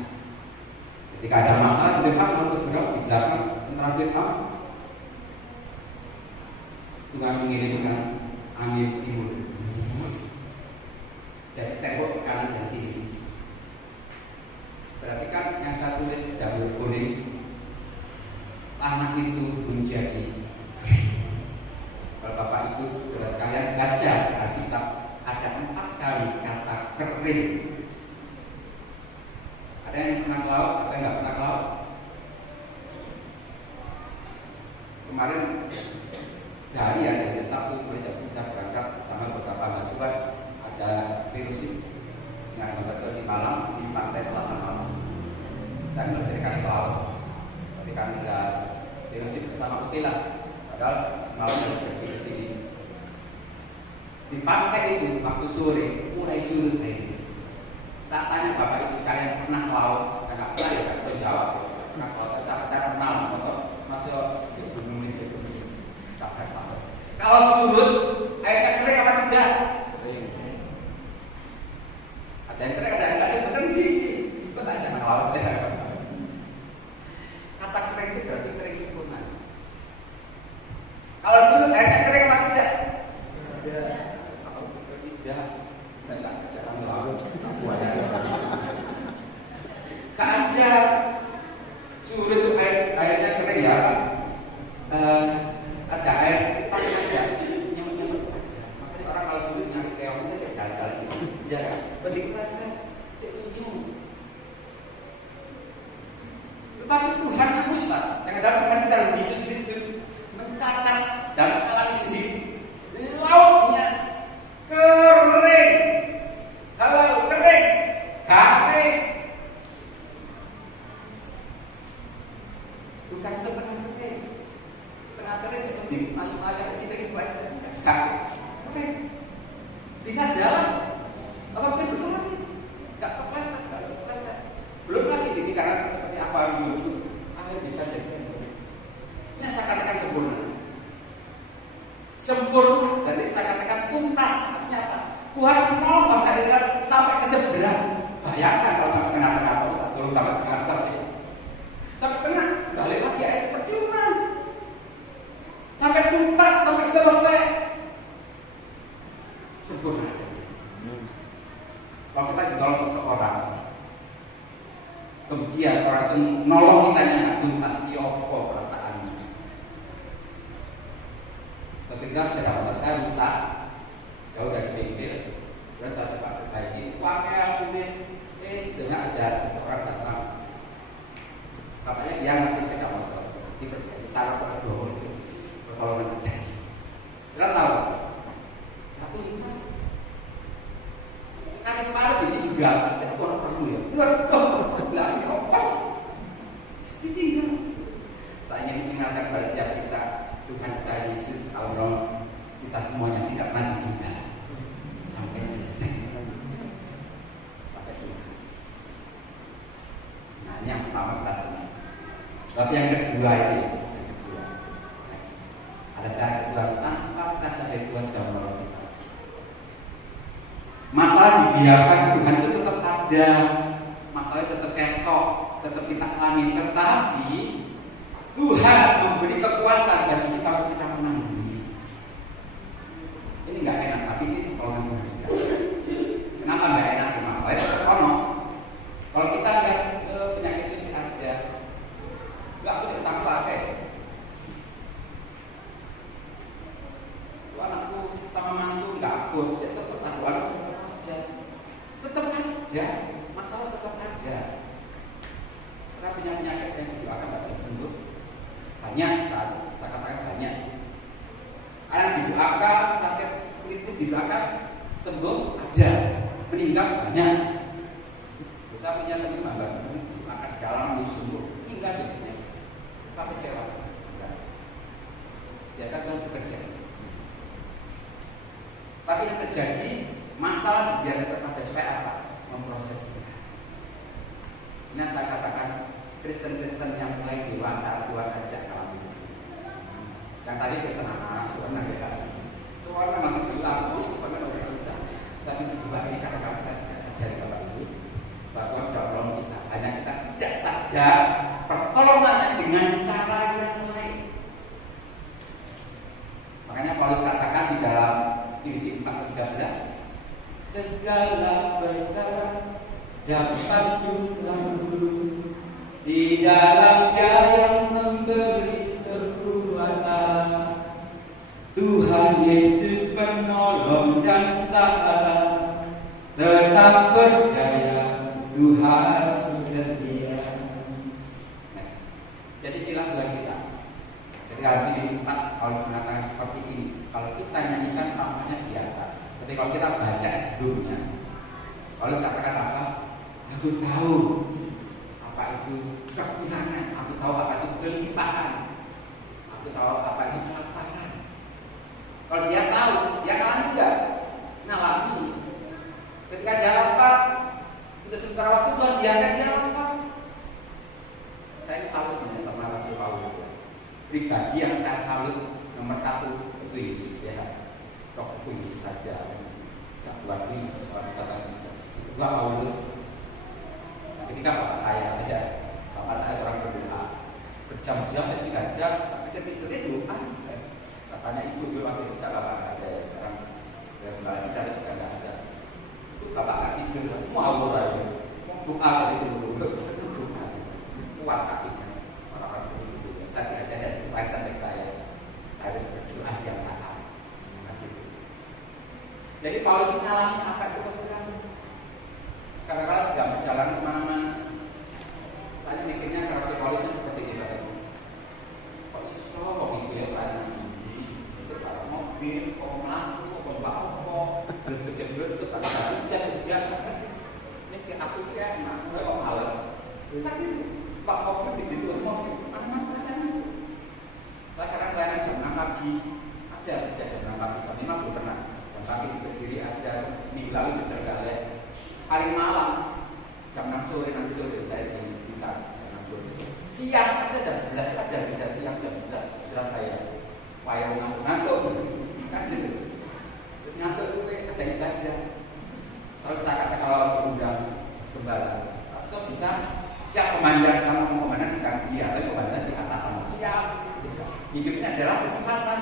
Ketika ada masalah Fir'aun atau bergerak di belakang tentara Fir'aun, Tuhan mengirimkan angin timur. Jadi tembok kanan dan kiri. Berarti kan yang saya tulis dahulu kuning, tanah itu menjadi. Kalau Bapak Ibu sudah sekalian baca Alkitab, ada 4 kali kata kering. Ada yang pernah ke laut, ada yang nggak pernah ke laut. Kemarin sehari ada jam Sabtu, saya berangkat sama beberapa mahasiswa. Ada virus yang betul di malam di pantai selatan malam dan menjadikan ke laut. Ketika ada virus bersama utilah, padahal malam sudah di sini. Di pantai itu waktu sore mulai surut air. Saat tanya Bapak Ibu sekalian pernah ke laut, nggak pernah ya, Kalau surut, airnya kering apa tidak? Ada yang kering, ada yang enggak sebenarnya begini. Itu tak jangan laut ya. Kata kering itu berarti kering sempurna. Kalau surut, airnya kering apa tidak? Kalau tidak, enggak jangan laut. Keajar surut itu airnya kering ya, ada air tapi aja nyemut aja. Makanya orang kalau surut nyari keong itu saya jalan-jalan gitu. Ya, penting rasa setuju. Tetapi Tuhan Musa yang ada Tuhan kita Yesus Kristus mencatat dan alami sendiri lautnya kering. Kalau kering, kering. Bukan setengah kering. Setengah kering seperti ayam kecil dari plastik. Oke, bisa jalan. Atau mungkin belum lagi, nggak kepleset, belum lagi ini karena seperti apa dulu, akhir bisa jadi. Ini saya katakan sempurna, jadi saya katakan tuntas. Artinya apa? Tuhan mau bangsa Israel sampai ke seberang. Bayangkan kalau sampai tengah-tengah, belum sampai tengah-tengah ya. Sampai tengah, balik lagi air percuma. Sampai tuntas, sampai selesai. Sempurna. Kalau kita ditolong seseorang, kemudian orang itu nolong kita nggak tuntas, apa perasaannya? Ketika sudah motor saya rusak, jauh dari bengkel, dan saya coba perbaiki, pakai sulit, dengan ada seseorang datang, katanya dia ngerti sepeda motor, diperbaiki salah berdua itu, pertolongan terjadi. Kita tahu, satu tuntas. Kami separuh ini enggak, saya kurang perlu ya. Enggak, ini apa? Ditinggal. Saya ingin mengingatkan kepada setiap kita, Tuhan kita Yesus Allah, kita semuanya tidak pernah tinggal sampai selesai, sampai tuntas. Nah, ini yang pertama kita senang. Tapi yang kedua ini, ada cara kedua tanpa kita sampai Tuhan sudah menolong kita. Masalah dibiarkan Tuhan itu tetap ada, masalahnya tetap ketok, tetap kita alami, tetapi Tuhan memberi kekuatan bagi kita untuk kita menanggung. Ini nggak enak, tapi ini pertolongan Tuhan juga. Kenapa nggak enak? Masalahnya tetap ono. Kalau kita lihat penyakit itu sih ada, nggak aku cerita pakai. Anakku sama mantu nggak aku, tetap pertaruhan. Tetap aja, masalah tetap ada. Karena penyakit yang didoakan pasti sembuh. Banyak saat saya katakan banyak. Anak didoakan sakit kulit itu didoakan sembuh ada, meninggal banyak. Kita punya teman doakan dalam sembuh, meninggal biasanya. Apa kecewa? Dia kan bekerja. Tapi yang terjadi masalah biar tetap ada supaya apa? Memprosesnya. Ini saya katakan Kristen-Kristen yang mulai dewasa Tuhan ajak kamu. Yang tadi Kristen anak sebenarnya ya. Soalnya masih berlaku sebenarnya orang kita. Tapi kedua ini kadang-kadang kita tidak sadar Bapak Ibu bahwa pertolongan kita hanya kita tidak sadar pertolongannya dengan cara yang lain. Makanya Paulus katakan di dalam Filipi 4:13, segala perkara dapat dilakukan di dalam Dia yang memberi kekuatan. Tuhan Yesus penolong dan sahabat, tetap percaya Tuhan setia. Jadi inilah Tuhan kita. Jadi kalau Filipi 4 Paulus mengatakan seperti ini. Kalau kita nyanyikan tampaknya biasa. Tapi kalau kita baca sebelumnya, Paulus katakan apa? Aku tahu apa itu kekurangan, aku tahu apa itu kelimpahan, aku tahu apa itu kelaparan. Kalau dia tahu, dia alami juga, ngalami. Ketika dia lapar, untuk sementara waktu Tuhan biarkan dia lapar. Saya salut sebenarnya sama Rasul Paulus. Pribadi yang saya salut nomor satu itu Yesus ya, roh itu Yesus saja. Tidak lagi sesuatu kata enggak Paulus. Nah, ketika bapak saya seorang berdoa berjam-jam dan 3 jam, tapi ketika itu katanya ibu waktu itu bapak ada sekarang regulasi cari juga nggak ada. Itu bapak nggak tidur, mau lagi doa dari dulu doa kuat kakinya orang-orang dulu. Saya diajar dari sampai saya harus berdoa setiap saat. Jadi Paulus mengalami apa itu kan? Karena kalau tidak berjalan kemana-mana, saya mikirnya karakter Paulusnya seperti itu. Kok iso kok mikirnya kayak ini, sekarang mobil, kok melaku, kok bawa, berkejet-kejet, kerja, ini kayak aku enak, kok males. Tapi Pak Mobil di luar mobil, mana-mana itu. Kadang-kadang jam 6 pagi, ada jam 6 pagi, jam 5 belum pernah. Dan pagi berdiri ada, minggu lalu di Tergalek. Hari malam, jam 6 sore, nanti sore, saya di kita, jam 6 sore. Siang, ada jam 11, ada bisa siang jam 11, jalan raya. Wayang ngantuk, kan gitu. Terus ngantuk itu ada ibadah. Kalau saya kata kalau diundang gembala, atau bisa siap pemanjang sama pemandangan bukan dia, tapi pemandangan di atas sama siap. Hidupnya adalah kesempatan.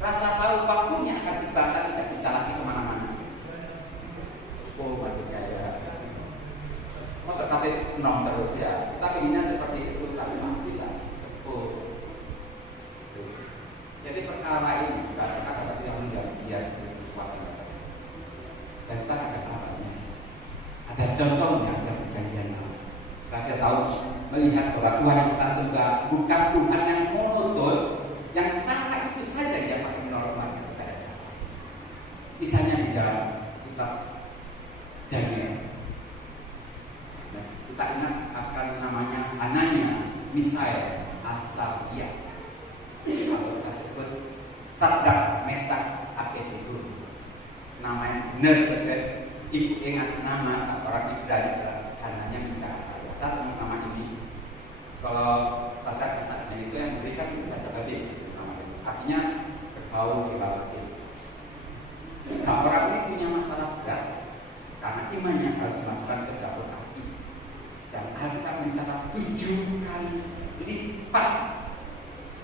Rasa tahu waktunya akan dibahas tidak bisa lagi kemana-mana. Oh maksudnya ya, masa tapi nom terus ya. Tapi ini seperti itu, tapi pastilah sepuh. Jadi perkara ini bukan kata-kata yang menjadi kekuatan. Dan kita ada caranya, ada contohnya dalam perjanjian lama. Kita tahu melihat bahwa Tuhan yang kita sembah bukan Tuhan yang monoton, yang cara itu saja dia pakai menolong kepada kita. Misalnya di dalam kitab Daniel, nah, kita ingat akan namanya Anania, Misael, Azaria. Kalau kita sebut Sadrak, Mesak, Abednego, namanya benar sesuai ibu yang ngasih nama orang Ibrani, anaknya Misael, Azaria. Saya sebut nama ini. Kalau Sadrak, Mesak, itu yang memberikan kita sebagai artinya berbau di bawah itu. Nah, orang ini punya masalah berat karena imannya harus dimasukkan ke dapur api. Dan Alkitab mencatat 7 kali lipat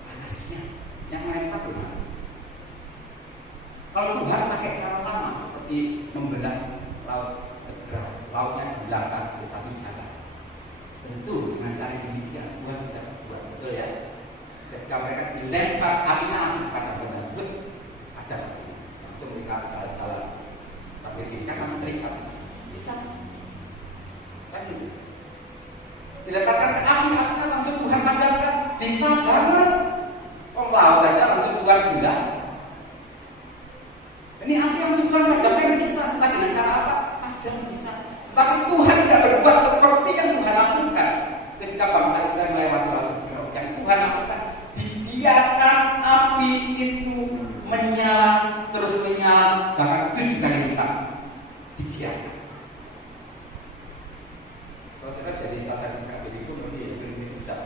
panasnya yang lain tak benar. Kalau Tuhan pakai cara lama seperti membelah lautnya dilangkah ke satu jalan, tentu dengan cara demikian Tuhan bisa berbuat, betul ya. Ketika mereka dilempar apinya langsung pada benar, ada langsung mereka jalan-jalan. Tapi kita masih terikat, bisa kan gitu. Dilemparkan ke api, apinya langsung Tuhan padamkan, bisa banget. Oh laut aja langsung Tuhan bilang. Ini api langsung Tuhan padamkan bisa. Entah dengan cara apa, padam bisa. Tapi Tuhan tidak berbuat seperti yang Tuhan lakukan ketika bangsa Israel melewati laut. Yang Tuhan lakukan, dibiarkan api itu menyala, terus menyala, bahkan 7 kali lipat. Dibiarkan. Kalau kita jadi sadar sekali itu lebih kritis sedap.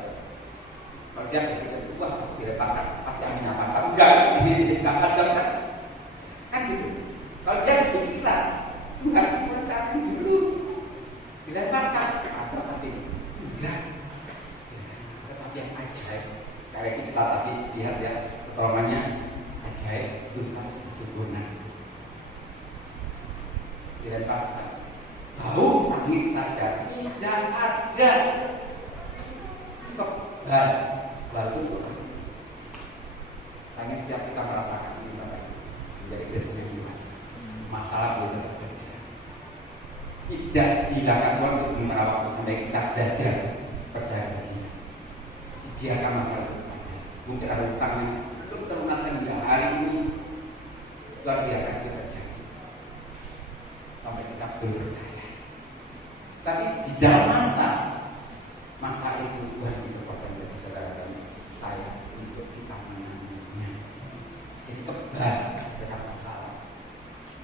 Kalau dia berpikir wah dilemparkan pasti anginnya patah, enggak, ini tidak ada kan gitu. Kalau dia berpikiran Tuhan cara dulu dilemparkan atau tapi enggak, tetapi yang ajaib. Kayak kita tadi lihat ya pertolongannya ajaib, tuntas, sempurna. Dilemparkan. Bau sangit saja tidak ada. Kebal lalu hanya setiap kita merasakan ini Bapak menjadi Kristen yang dewasa. Masalah itu berbeda. Tidak dihilangkan Tuhan untuk sementara waktu sampai kita belajar percaya lagi. Biarkan masalah itu ada. Mungkin ada utangnya untuk terlunasan hingga hari ini. Tuhan biarkan kita terjadi sampai kita berpercaya. Tapi di dalam masa itu Tuhan berkorban dari saudara dan saya untuk kita menangani. Jadi kebal dengan masalah.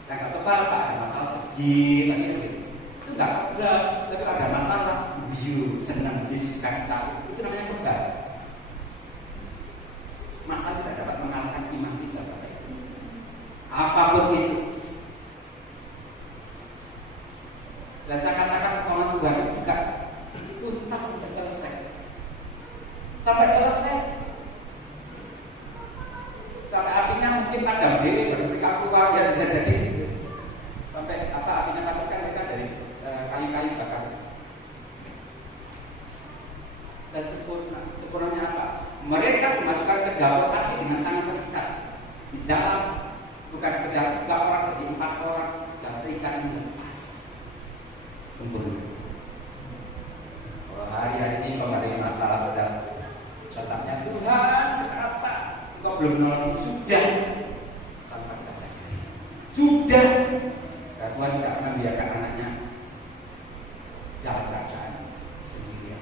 Yang nggak kebal tak ada masalah sedih, itu nggak kebal. Tapi ada masalah, senang Yesus kasih tahu, itu namanya kebal. Masalah tidak dapat mengalahkan iman kita. sampai selesai. Sampai apinya mungkin padam diri ketika keluar ya bisa jadi. Sampai apa apinya padamkan mereka dari kayu-kayu bakar. Dan sempurnanya apa? Mereka dimasukkan ke dapur api dengan tangan terikat di dalam, bukan sekedar 3 orang jadi 4 orang dan terikat ini lepas sempurna. Hari ini kalau ada masalah pada tetapnya Tuhan apa? Kok belum nolong? Sudah tanpa kita sadari. Sudah. Dan Tuhan tidak akan membiarkan anaknya dalam keadaan sendirian.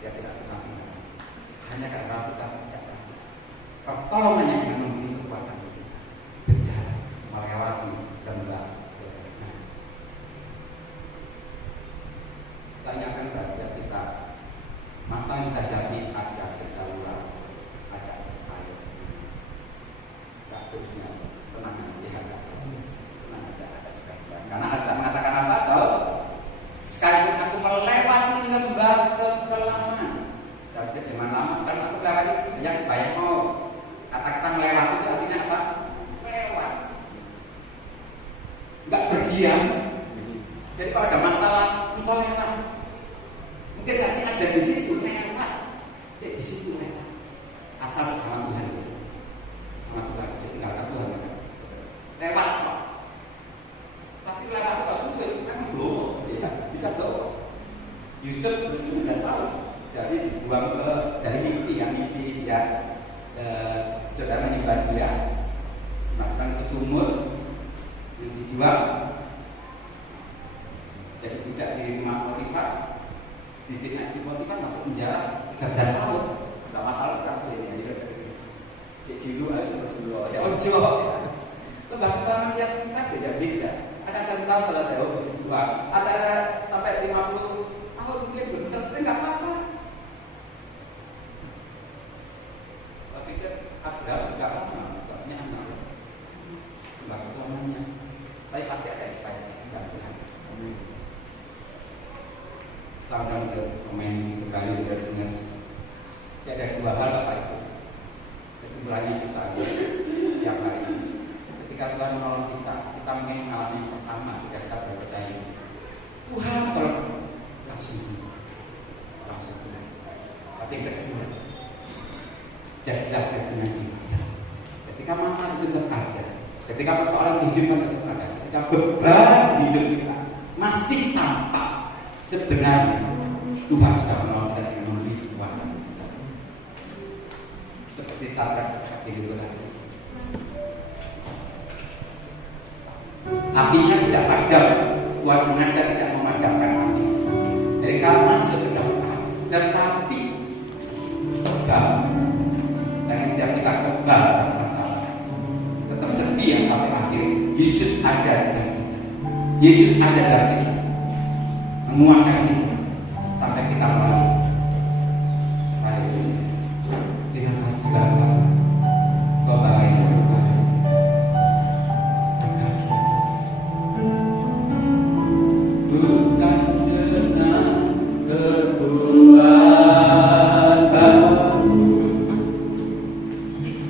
Dia tidak pernah mengenal. Hanya karena kita tidak rasa. Pertolongannya dengan memberi kekuatan kita berjalan melewati lembah. Saya akan bahas kita masa yang kita hadapi ada kedaluarsa, ada kesayangan, tak seterusnya tenang aja, tenang aja ada sekalian. Karena ada mengatakan apa? Tahu? Sekalipun aku melewati lembah kekelaman, jadi zaman lama sekarang aku melewati yang banyak mau kata-kata melewati itu artinya apa? Lewat, nggak berdiam. Jadi kalau ada masalah, engkau lewat. Mungkin saat ini ada di situ lewat, di situ lewat. Asal bersama Tuhan, sama Tuhan. Jadi nggak ada Tuhan lewat kok. Tapi lewat kok sudah kan belum, ya bisa tuh. Yusuf 17 tahun dari dibuang ke dari mimpi ya saudara menyembah dia, masukkan ke sumur, dijual. Jadi budak di rumah Potifar, difitnah di Potifar masuk penjara 13 tahun. Tidak masalah berapa ini. Jadi dulu aja Rasulullah. Ya ojo. Bahkan tiap kita beda-beda. Ada 1 tahun salah jauh berjumpa. Ada sampai 50 tahun mungkin belum selesai nggak apa-apa. Tapi kan ada nggak lama, banyak anak. Nggak lamanya. Tapi pasti ada expirednya dan Tuhan. Tahun pemain berkali sudah dengar. Ada 2 hal Bapak Ibu. Kesimpulannya kita yang hari ini. Ketika Tuhan menolong kita ingin mengalami yang pertama jika kita berpercaya. Tuhan tolong langsung sembuh. Tapi yang kedua, jadilah Kristen yang dewasa. Ketika masalah itu tetap ada, ketika persoalan hidup tetap ada, ketika beban hidup kita masih tampak, sebenarnya Tuhan sudah menolong kita dengan memberi kekuatan kita. Seperti Sadrak Mesak Abednego tadi. Apinya tidak padam, Tuhan sengaja tidak memadamkan api. Jadi kalau masuk ke dalam api, tetapi kebal. Dan setiap kita kebal masalah, tetap setia sampai akhir. Yesus ada di dalam kita. Yesus ada dalam kita. Menguatkan kita sampai kita balik. Haleluya. Terima kasih Bapa. Kau baik surga. Terima kasih. Bukan dengan kekuatan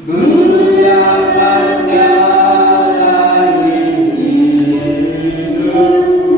ku dapat jalani hidupku.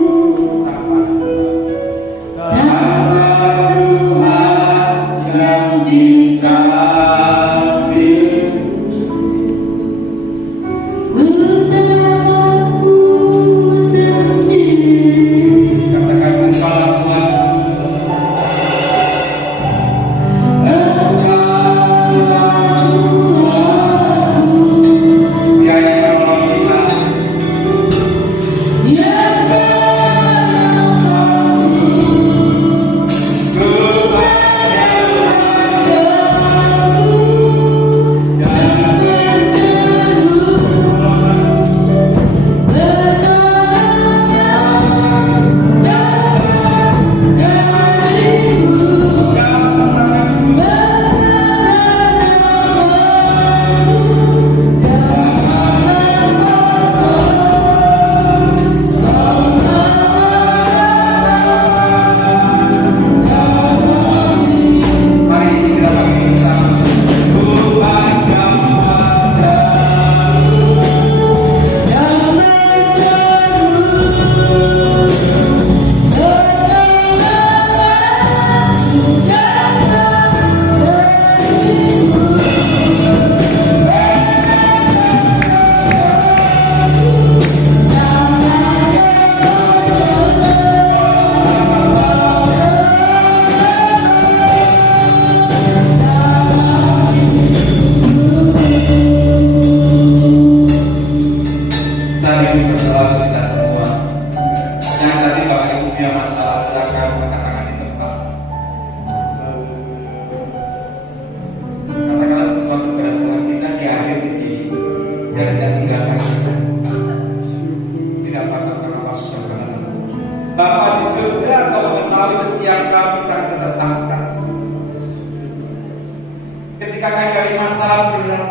ketika kami dari masalah berat,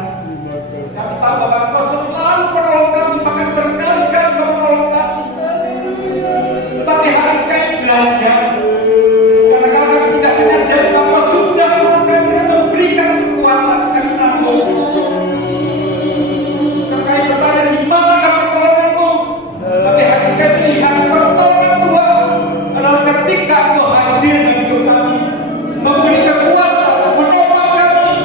kami tahu bahwa Kau selalu menolong kami, bahkan berkali-kali Kau menolong kami. Tetapi hari kami belajar, karena kalau kami tidak menyadari bahwa Kau sudah menolong kami dan memberikan kekuatan, kami takut. Kami bertanya di mana pertolonganmu, tapi hari kami melihat pertolongan Tuhan adalah ketika Kau hadir dalam hidup kami, memberi kekuatan, menolong kami.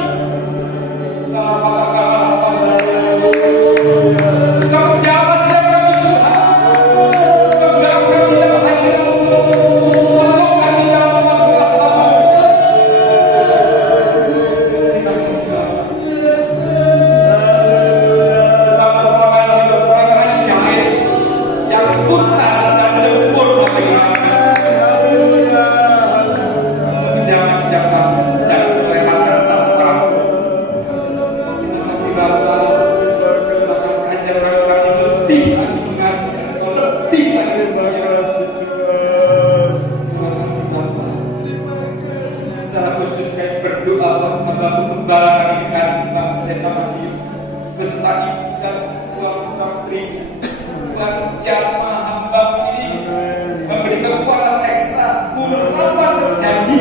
Kau jawab setiap kami Tuhan. Kau jawab kami dalam hati-Mu. Tolong kami dalam waktu yang sama. Terima kasih Bapa. Pertolongan hidup orang jahit yang tuntas dan sempurna bagi kami. Jangan setiap kami, jangan melewatkan satu kami. Terima kasih Bapa. Terima kasih ajaran kami lebih lagi mengasihi Engkau, lebih lagi sebagai Terima kasih Bapa. Secara khusus kami berdoa buat hamba-Mu gembala kami dikasih Pak Pendeta Matius beserta ibu dan keluarga gereja. Tuhan jamah hamba-Mu ini memberi kekuatan ekstra, murtabat terjadi.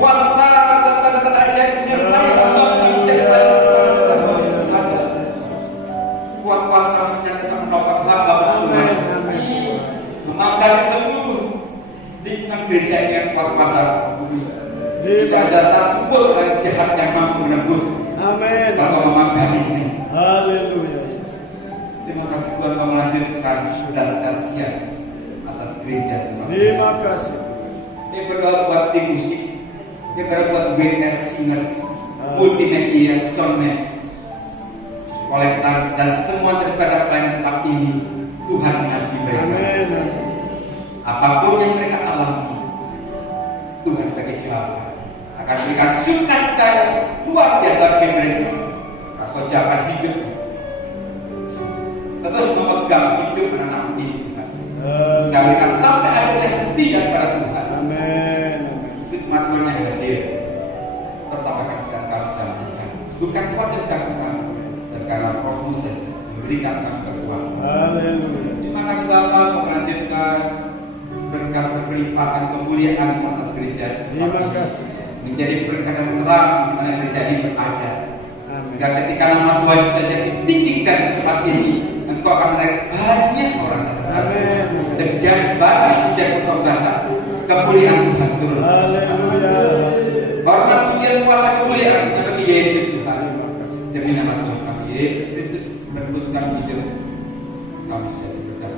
Kuasa dan tanda-tanda ajaib menyertai hamba-Mu yang menyertai hamba-Mu yang ada. Kuat kuasa senantiasa menopang hamba-Mu Tuhan. Mengangkat seluruh lingkungan gereja ini yang kuat kuasa kudus. Tidak ada satu pun orang jahat yang mampu menembus. Amin. Bapak memagaminya. Haleluya. Terima kasih Tuhan Kau melanjutkan dan kasihan atas gereja Tuhan. Terima kasih. Ini berdoa buat tim musik, ini berdoa buat WR Singers, multimedia, soundman, kolektor dan semua daripada pelayan tempat ini. Tuhan mengasihi mereka. Amin. Apapun yang mereka alami, Tuhan sebagai jawaban akan berikan sukacita yang luar biasa bagi mereka. Rasa jawaban hidup terus memegang hidup anak-anak ini Tuhan. Dan mereka sampai akhirnya setia kepada Tuhan. Amin. Itu cuma Tuhan yang hadir. Tetap akan sedang kami sedang berikan. Bukan kuatir kami, dan karena Roh Kudus memberikan kami kekuatan. Haleluya. Terima kasih Bapak melanjutkan berkat berkelimpahan kemuliaan atas gereja. Terima kasih. Menjadi berkat yang terang di mana gereja ini berada. Amin. Sehingga ketika nama Tuhan Yesus saja ditinggikan di tempat ini, Engkau akan menarik banyak orang datang. Amin. Terjadi banyak hujan pertobatan, kemuliaan Tuhan turun. Haleluya. Hormat pujian kuasa kemuliaan bagi Yesus Tuhan. Demi nama Tuhan kami Yesus Kristus meneruskan hidup kami jadi berkat.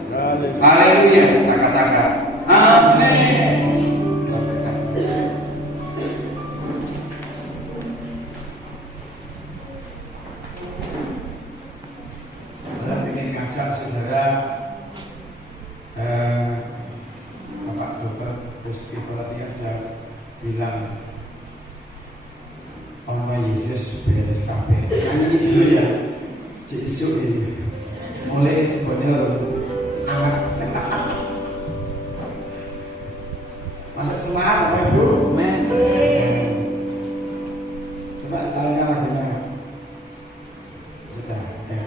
Haleluya. Kata-kata. Amin. Saya ingin ngajak saudara Bapak Dokter Rizky Pelatihan dan bilang Ono Yesus beres kabeh. Nyanyi dulu ya. Yesus ini mulai sebenarnya anak masa semangat Bapak Ibu. Amin. Coba talangkan lagunya. Sudah, ya.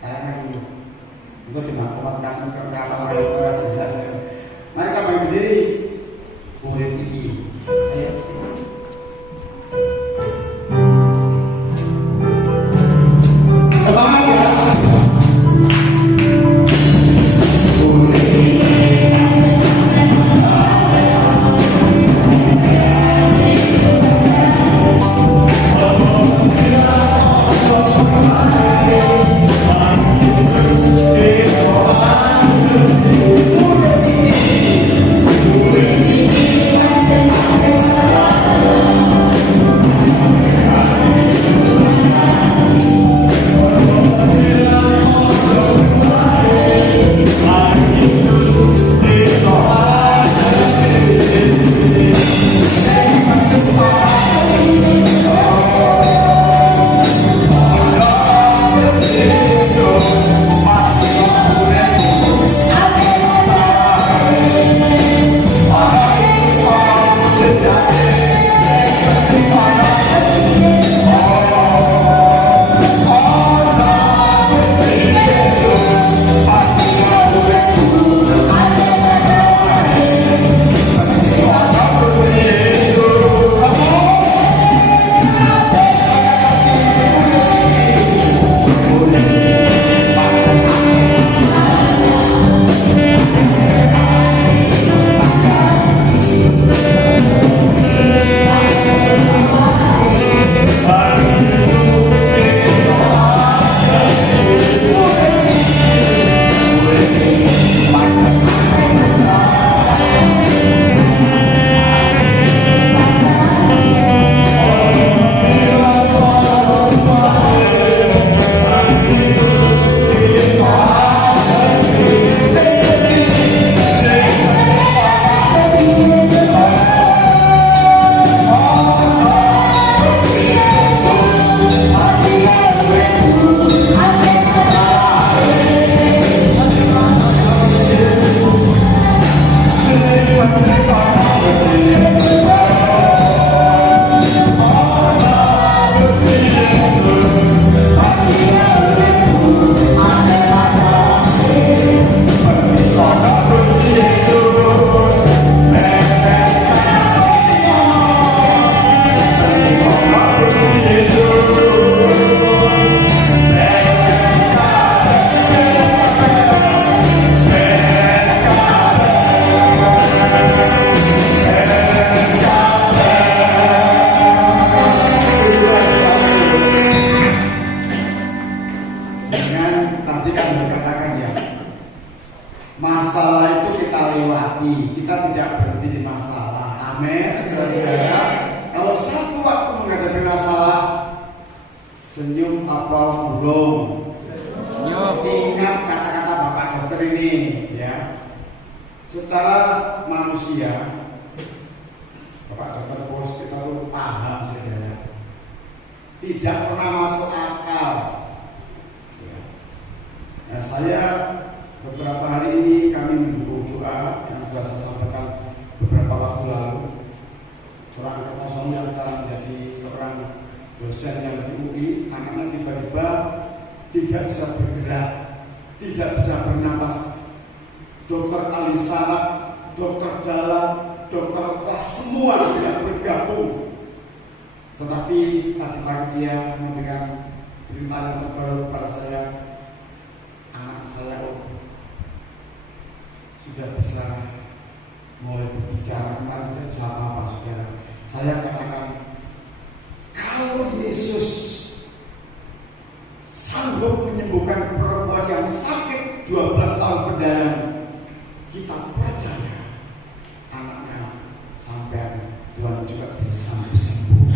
Talangkan dulu. Itu dimanfaatkan ke kapal itu jelas ya. Mari kita berdiri. Murid ini. Ayo. Semangat ya. Murid ini. apa belum? Ingat kata-kata Bapak Dokter ini ya. Secara manusia Bapak Dokter Hospital itu paham saudara. Tidak pernah masuk akal. Ya. Nah, saya beberapa hari ini kami mendukung doa yang sudah saya sampaikan beberapa waktu lalu. Seorang kosong yang sekarang menjadi seorang dosen yang di UI, anaknya tiba-tiba tidak bisa bergerak, tidak bisa bernapas. Dokter Alisara, dokter dalam, dokter semua tidak bergabung. Tetapi tadi pagi dia memberikan berita yang terbaru kepada saya. Anak saya sudah bisa mulai berbicara. Kemarin sama Pak Saudara, saya katakan kalau Yesus sanggup menyembuhkan perempuan yang sakit 12 tahun berdarah, kita percaya anaknya sampai Tuhan juga bisa sembuh.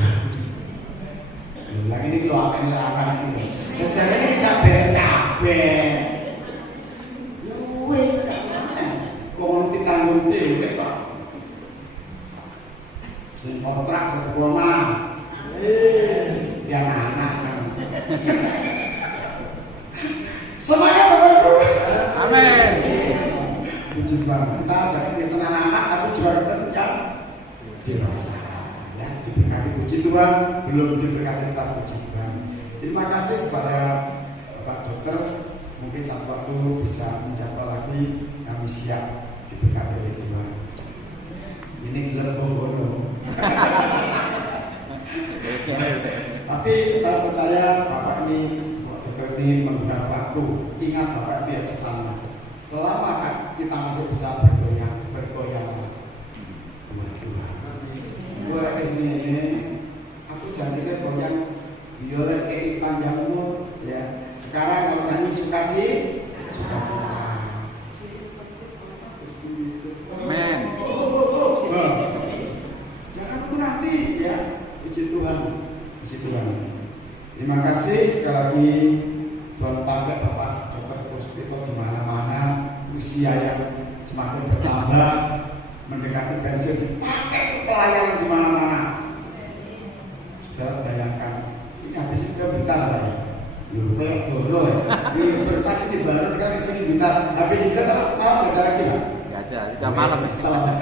Yang ini kalau akan ini, kejaran ini beres kabeh. Wes, kok ditanggung dhewe kok. Sing kontrak sebuah mah. Yang anak kan. Semangat Bapak-Ibu. Amin. Puji Tuhan. Kita jadi Kristen anak-anak tapi juga kita yang dewasa. Ya, diberkati puji Tuhan, belum diberkati kita puji Tuhan. Terima kasih kepada Bapak Dokter. Mungkin satu waktu bisa menjawab lagi, kami siap diberkati oleh Tuhan. Ini gelar bono. Tapi saya percaya Bapak ini Dokter ini menggunakan waktu. Ingat Bapak dia kesana. Selama kita masih bisa bergoyang. Gue kesini ini, aku janjikan goyang. Biolek ke panjangmu, ya. Sekarang kalau nyanyi sukacita. Amin. Jangan lupa nanti, ya. Puji Tuhan. Terima kasih sekali lagi Tuhan pakai Bapak Dokter Hospital di mana-mana, usia yang semakin bertambah, mendekati pensiun, dipakai pelayanan di mana-mana. Sudah bayangkan, ini habis itu bentar lah ya. Kayak dulu ya. Ini berkat ini baru sekarang di sini bentar, tapi kita tahu ada lagi lah. Ya aja, sudah malam. Selamat.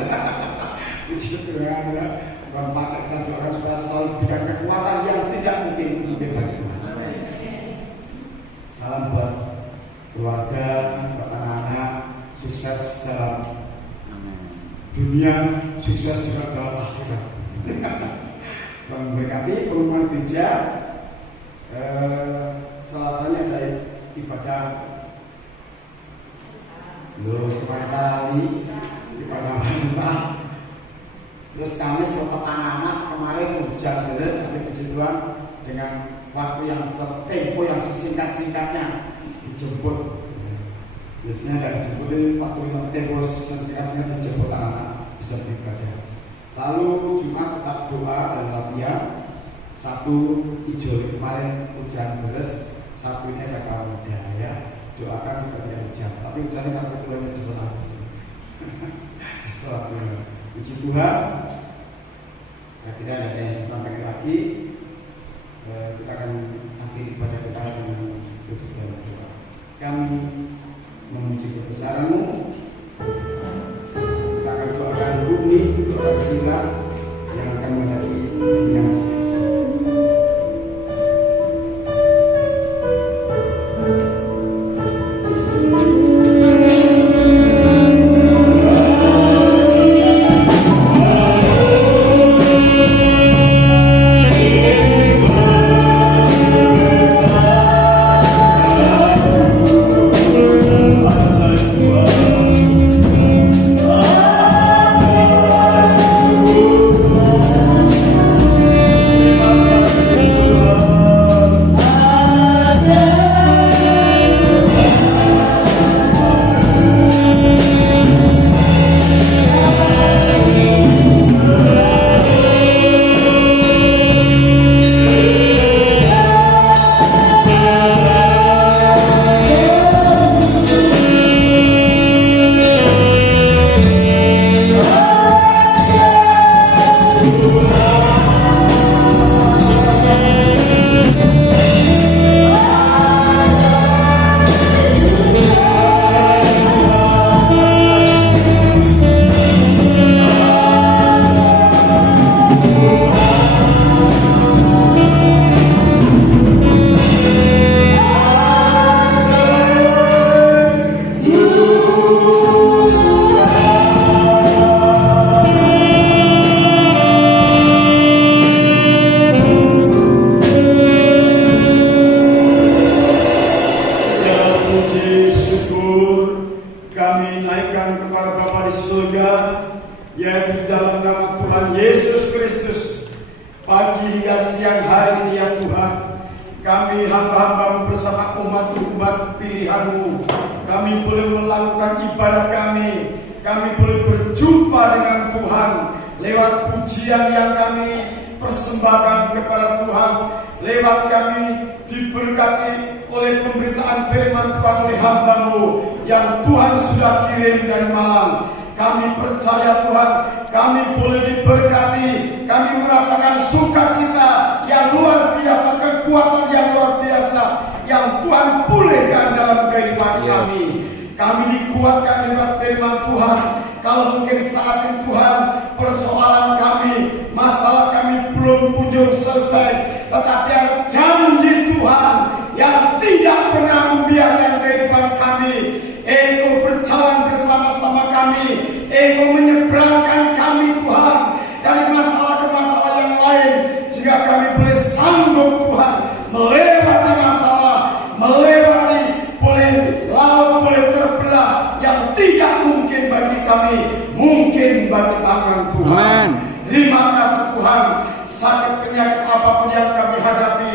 Puji Tuhan ya. Tuhan pakai kita doakan supaya selalu diberikan kekuatan yang tidak mungkin bebas. Salam buat keluarga, buat anak-anak, sukses dalam dunia, sukses juga dalam akhirat. Tuhan memberkati pengumuman gereja. Selasanya dari ibadah ibadah wanita. Terus kami serta anak-anak kemarin hujan deras, tapi puji Tuhan dengan waktu yang tempo yang sesingkat-singkatnya dijemput. Biasanya ada dijemputin waktu yang tempo sesingkat-singkatnya dijemput anak-anak bisa beribadah. Lalu Jumat tetap doa dan latihan. Satu hijau kemarin hujan deras, satu ini ada kaum muda ya. Doakan juga tidak hujan, tapi hujannya kan keduanya di sana. Selamat puji Tuhan. Saya tidak ada yang saya sampaikan lagi. Kita akan akhiri pada kita dengan tutup dalam doa. Kami memuji kebesaran-Mu. Kita akan doakan bumi, doakan sila yang akan menjadi yang Oh pagi hingga siang hari ya Tuhan, kami hamba-hamba bersama umat-umat pilihan-Mu, kami boleh melakukan ibadah kami boleh berjumpa dengan Tuhan lewat pujian yang kami persembahkan kepada Tuhan, lewat kami diberkati oleh pemberitaan firman Tuhan oleh hamba-Mu yang Tuhan sudah kirim dari Malang. Kami percaya Tuhan, kami boleh diberkati, kami merasakan sukacita yang luar biasa, kekuatan yang luar biasa yang Tuhan pulihkan dalam kehidupan kami. Kami dikuatkan lewat firman Tuhan. Kalau mungkin saat ini Tuhan, persoalan kami, masalah kami belum kunjung selesai, tetapi ada janji Tuhan yang tidak pernah membiarkan kehidupan kami. Engkau berjalan bersama-sama kami, Engkau menyeberangkan kami Tuhan dari masalah ke masalah yang lain, sehingga kami boleh sanggup Tuhan melewati masalah, melewati boleh laut boleh terbelah yang tidak mungkin bagi kami, mungkin bagi tangan Tuhan. Amen. Terima kasih Tuhan, sakit penyakit apapun yang kami hadapi,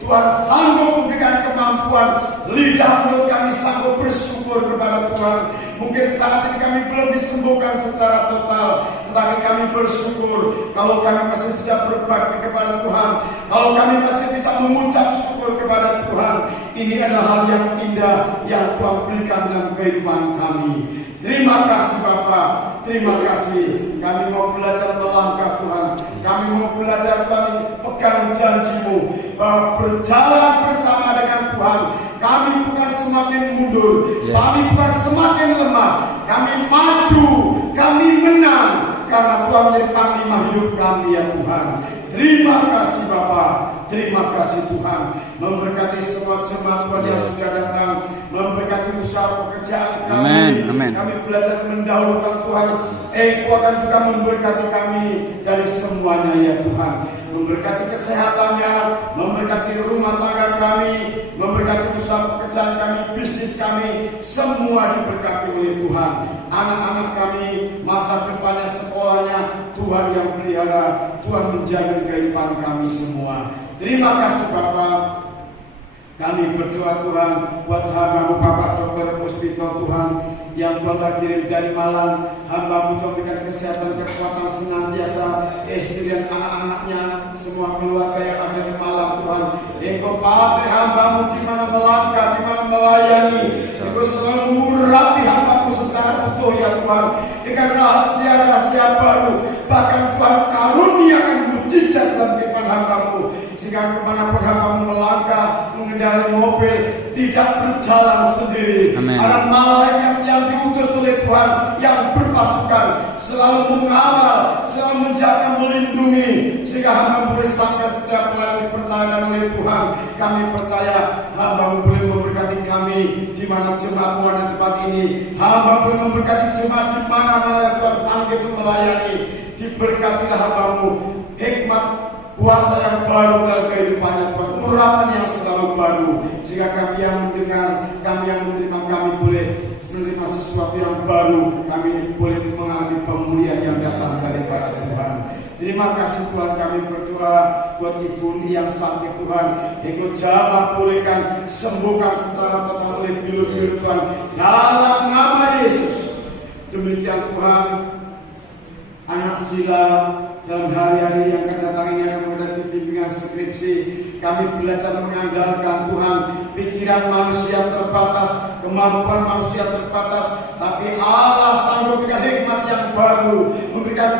Tuhan sanggup memberikan kemampuan, lidah mulut kami sanggup bersyukur kepada Tuhan. Mungkin saat ini kami belum disembuhkan secara total, tetapi kami bersyukur kalau kami masih bisa berbakti kepada Tuhan, kalau kami masih bisa mengucap syukur kepada Tuhan. Ini adalah hal yang indah yang Tuhan berikan dalam kehidupan kami. Terima kasih Bapa, terima kasih. Kami mau belajar melangkah Tuhan, kami mau belajar Tuhan pegang janji-Mu bahwa berjalan bersama dengan Tuhan. Kami bukan semakin mundur, kami bukan semakin lemah, kami maju, kami menang, karena Tuhan menjadi panglima hidup kami ya Tuhan. Terima kasih Bapa, terima kasih Tuhan. Memberkati semua jemaat Tuhan yang sudah datang, memberkati usaha pekerjaan kami. Amen. Kami belajar mendahulukan Tuhan. Engkau akan juga memberkati kami dari semuanya ya Tuhan. Memberkati kesehatannya, memberkati rumah tangga kami, memberkati usaha pekerjaan kami, bisnis kami, semua diberkati oleh Tuhan. Anak-anak kami, masa depannya, sekolahnya, Tuhan yang pelihara, Tuhan menjaga kehidupan kami semua. Terima kasih Bapak. Kami berdoa Tuhan buat hamba-Mu Bapak Dr. Puspito Tuhan yang Tuhan kirim dari Malang. Hamba-Mu Tuhan berikan kesehatan, kekuatan senantiasa, istri dan anak-anaknya, semua keluarga yang ada di Malang Tuhan. Engkau pakai hamba-Mu di mana melangkah, di mana melayani. Engkau selalu mengurapi hamba-Mu secara utuh ya Tuhan, dengan rahasia-rahasia baru. Bahkan Tuhan karuniakan mujizat dalam kehidupan hamba-Mu, sehingga kemanapun hamba-Mu melangkah, mengendarai mobil, tidak berjalan sendiri. Amen. Ada malaikat yang diutus oleh Tuhan yang berpasukan, selalu mengawal, selalu menjaga, melindungi, sehingga hamba boleh sampai setiap kali dipercayakan oleh Tuhan. Kami percaya hamba boleh memberkati kami di mana jemaat Tuhan di tempat ini. Hamba boleh memberkati jemaat di mana-mana Tuhan panggil untuk melayani. Diberkatilah hamba-Mu, hikmat kuasa yang baru dalam kehidupannya Tuhan, urapan yang selalu baru, sehingga kami yang mendengar, kami yang menerima, kami boleh menerima sesuatu yang baru, kami boleh mengalami pemulihan yang datang daripada Tuhan. Terima kasih Tuhan, kami berdoa buat Ibu yang sakit Tuhan, Engkau jamah pulihkan, sembuhkan secara total oleh bilu-bilu Tuhan, dalam nama Yesus. Demikian Tuhan, anak Sila dalam hari-hari yang akan datang ini akan menghadapi bimbingan skripsi. Kami belajar mengandalkan Tuhan. Pikiran manusia terbatas, kemampuan manusia terbatas, tapi Allah sanggup memberikan hikmat yang baru, memberikan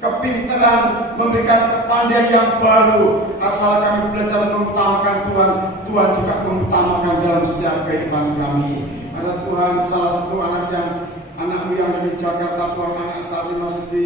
kepintaran, memberikan kepandaian yang baru. Asal kami belajar mengutamakan Tuhan, Tuhan juga mengutamakan dalam setiap kehidupan kami. Ada Tuhan, salah satu anakmu yang ada di Jakarta Tuhan, anak saat ini masih di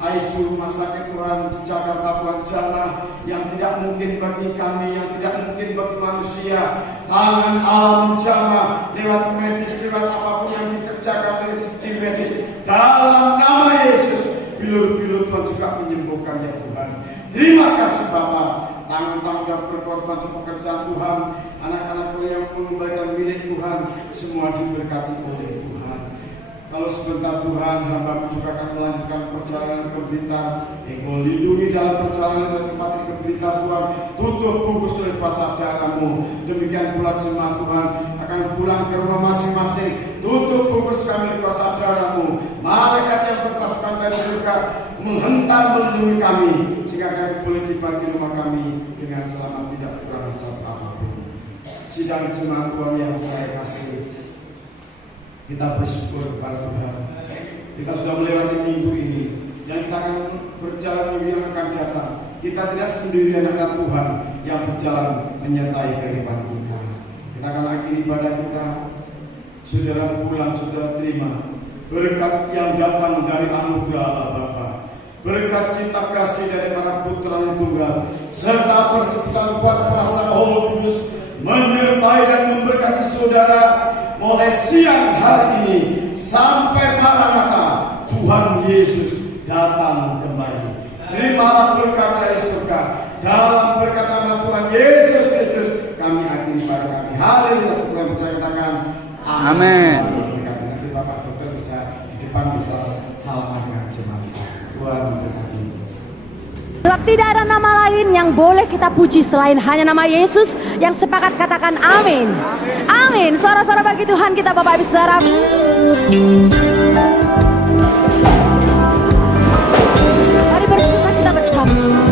ICU rumah sakit Tuhan di Jakarta Tuhan, jana yang tidak mungkin bagi kami, yang tidak mungkin bagi manusia. Tangan Allah menjamah lewat medis, lewat apapun yang dikerjakan di medis, dalam nama Yesus. Bilur-bilur Tuhan juga menyembuhkan ya Tuhan. Terima kasih Bapak. Tangan-tangan yang berkorban untuk pekerjaan Tuhan, anak-anak yang mengembalikan milik Tuhan, semua diberkati oleh Tuhan. Kalau sebentar Tuhan, hamba juga akan melanjutkan perjalanan ke Blitar. Engkau lindungi dalam perjalanan dan tempat ke Blitar Tuhan. Tutup bungkus oleh kuasa darah-Mu. Demikian pula jemaat Tuhan akan pulang ke rumah masing-masing. Tutup bungkus kami kuasa darah-Mu. Malaikat yang berpasukan dari surga menghentar melindungi kami, sehingga kami boleh tiba di rumah kami dengan selamat, tidak kurang satu apapun. Sidang jemaat Tuhan yang saya kasihi, kita bersyukur kepada Tuhan. Kita sudah melewati minggu ini, yang kita akan berjalan minggu yang akan datang. Kita tidak sendirian, ada Tuhan yang berjalan menyertai kehidupan kita. Kita akan akhiri ibadah kita. Saudara pulang, saudara terima berkat yang datang dari anugerah Allah Bapa, berkat cinta kasih dari para putra yang tunggal, serta persekutuan kuat kuasa Roh Kudus menyertai dan memberkati saudara mulai siang hari ini sampai Maranatha Tuhan Yesus datang kembali. Terimalah berkat dari surga dalam berkat nama Tuhan Yesus Kristus. Kami akhiri pada kami. Haleluya. Setelah percaya katakan Amin. Nanti Bapak Dokter bisa di depan bisa salaman dengan jemaat. Tuhan memberkati. Sebab tidak ada nama lain yang boleh kita puji selain hanya nama Yesus. Yang sepakat katakan amin. Amin. Suara-suara bagi Tuhan kita Bapak Ibu Saudara. Mari bersuka cita bersama.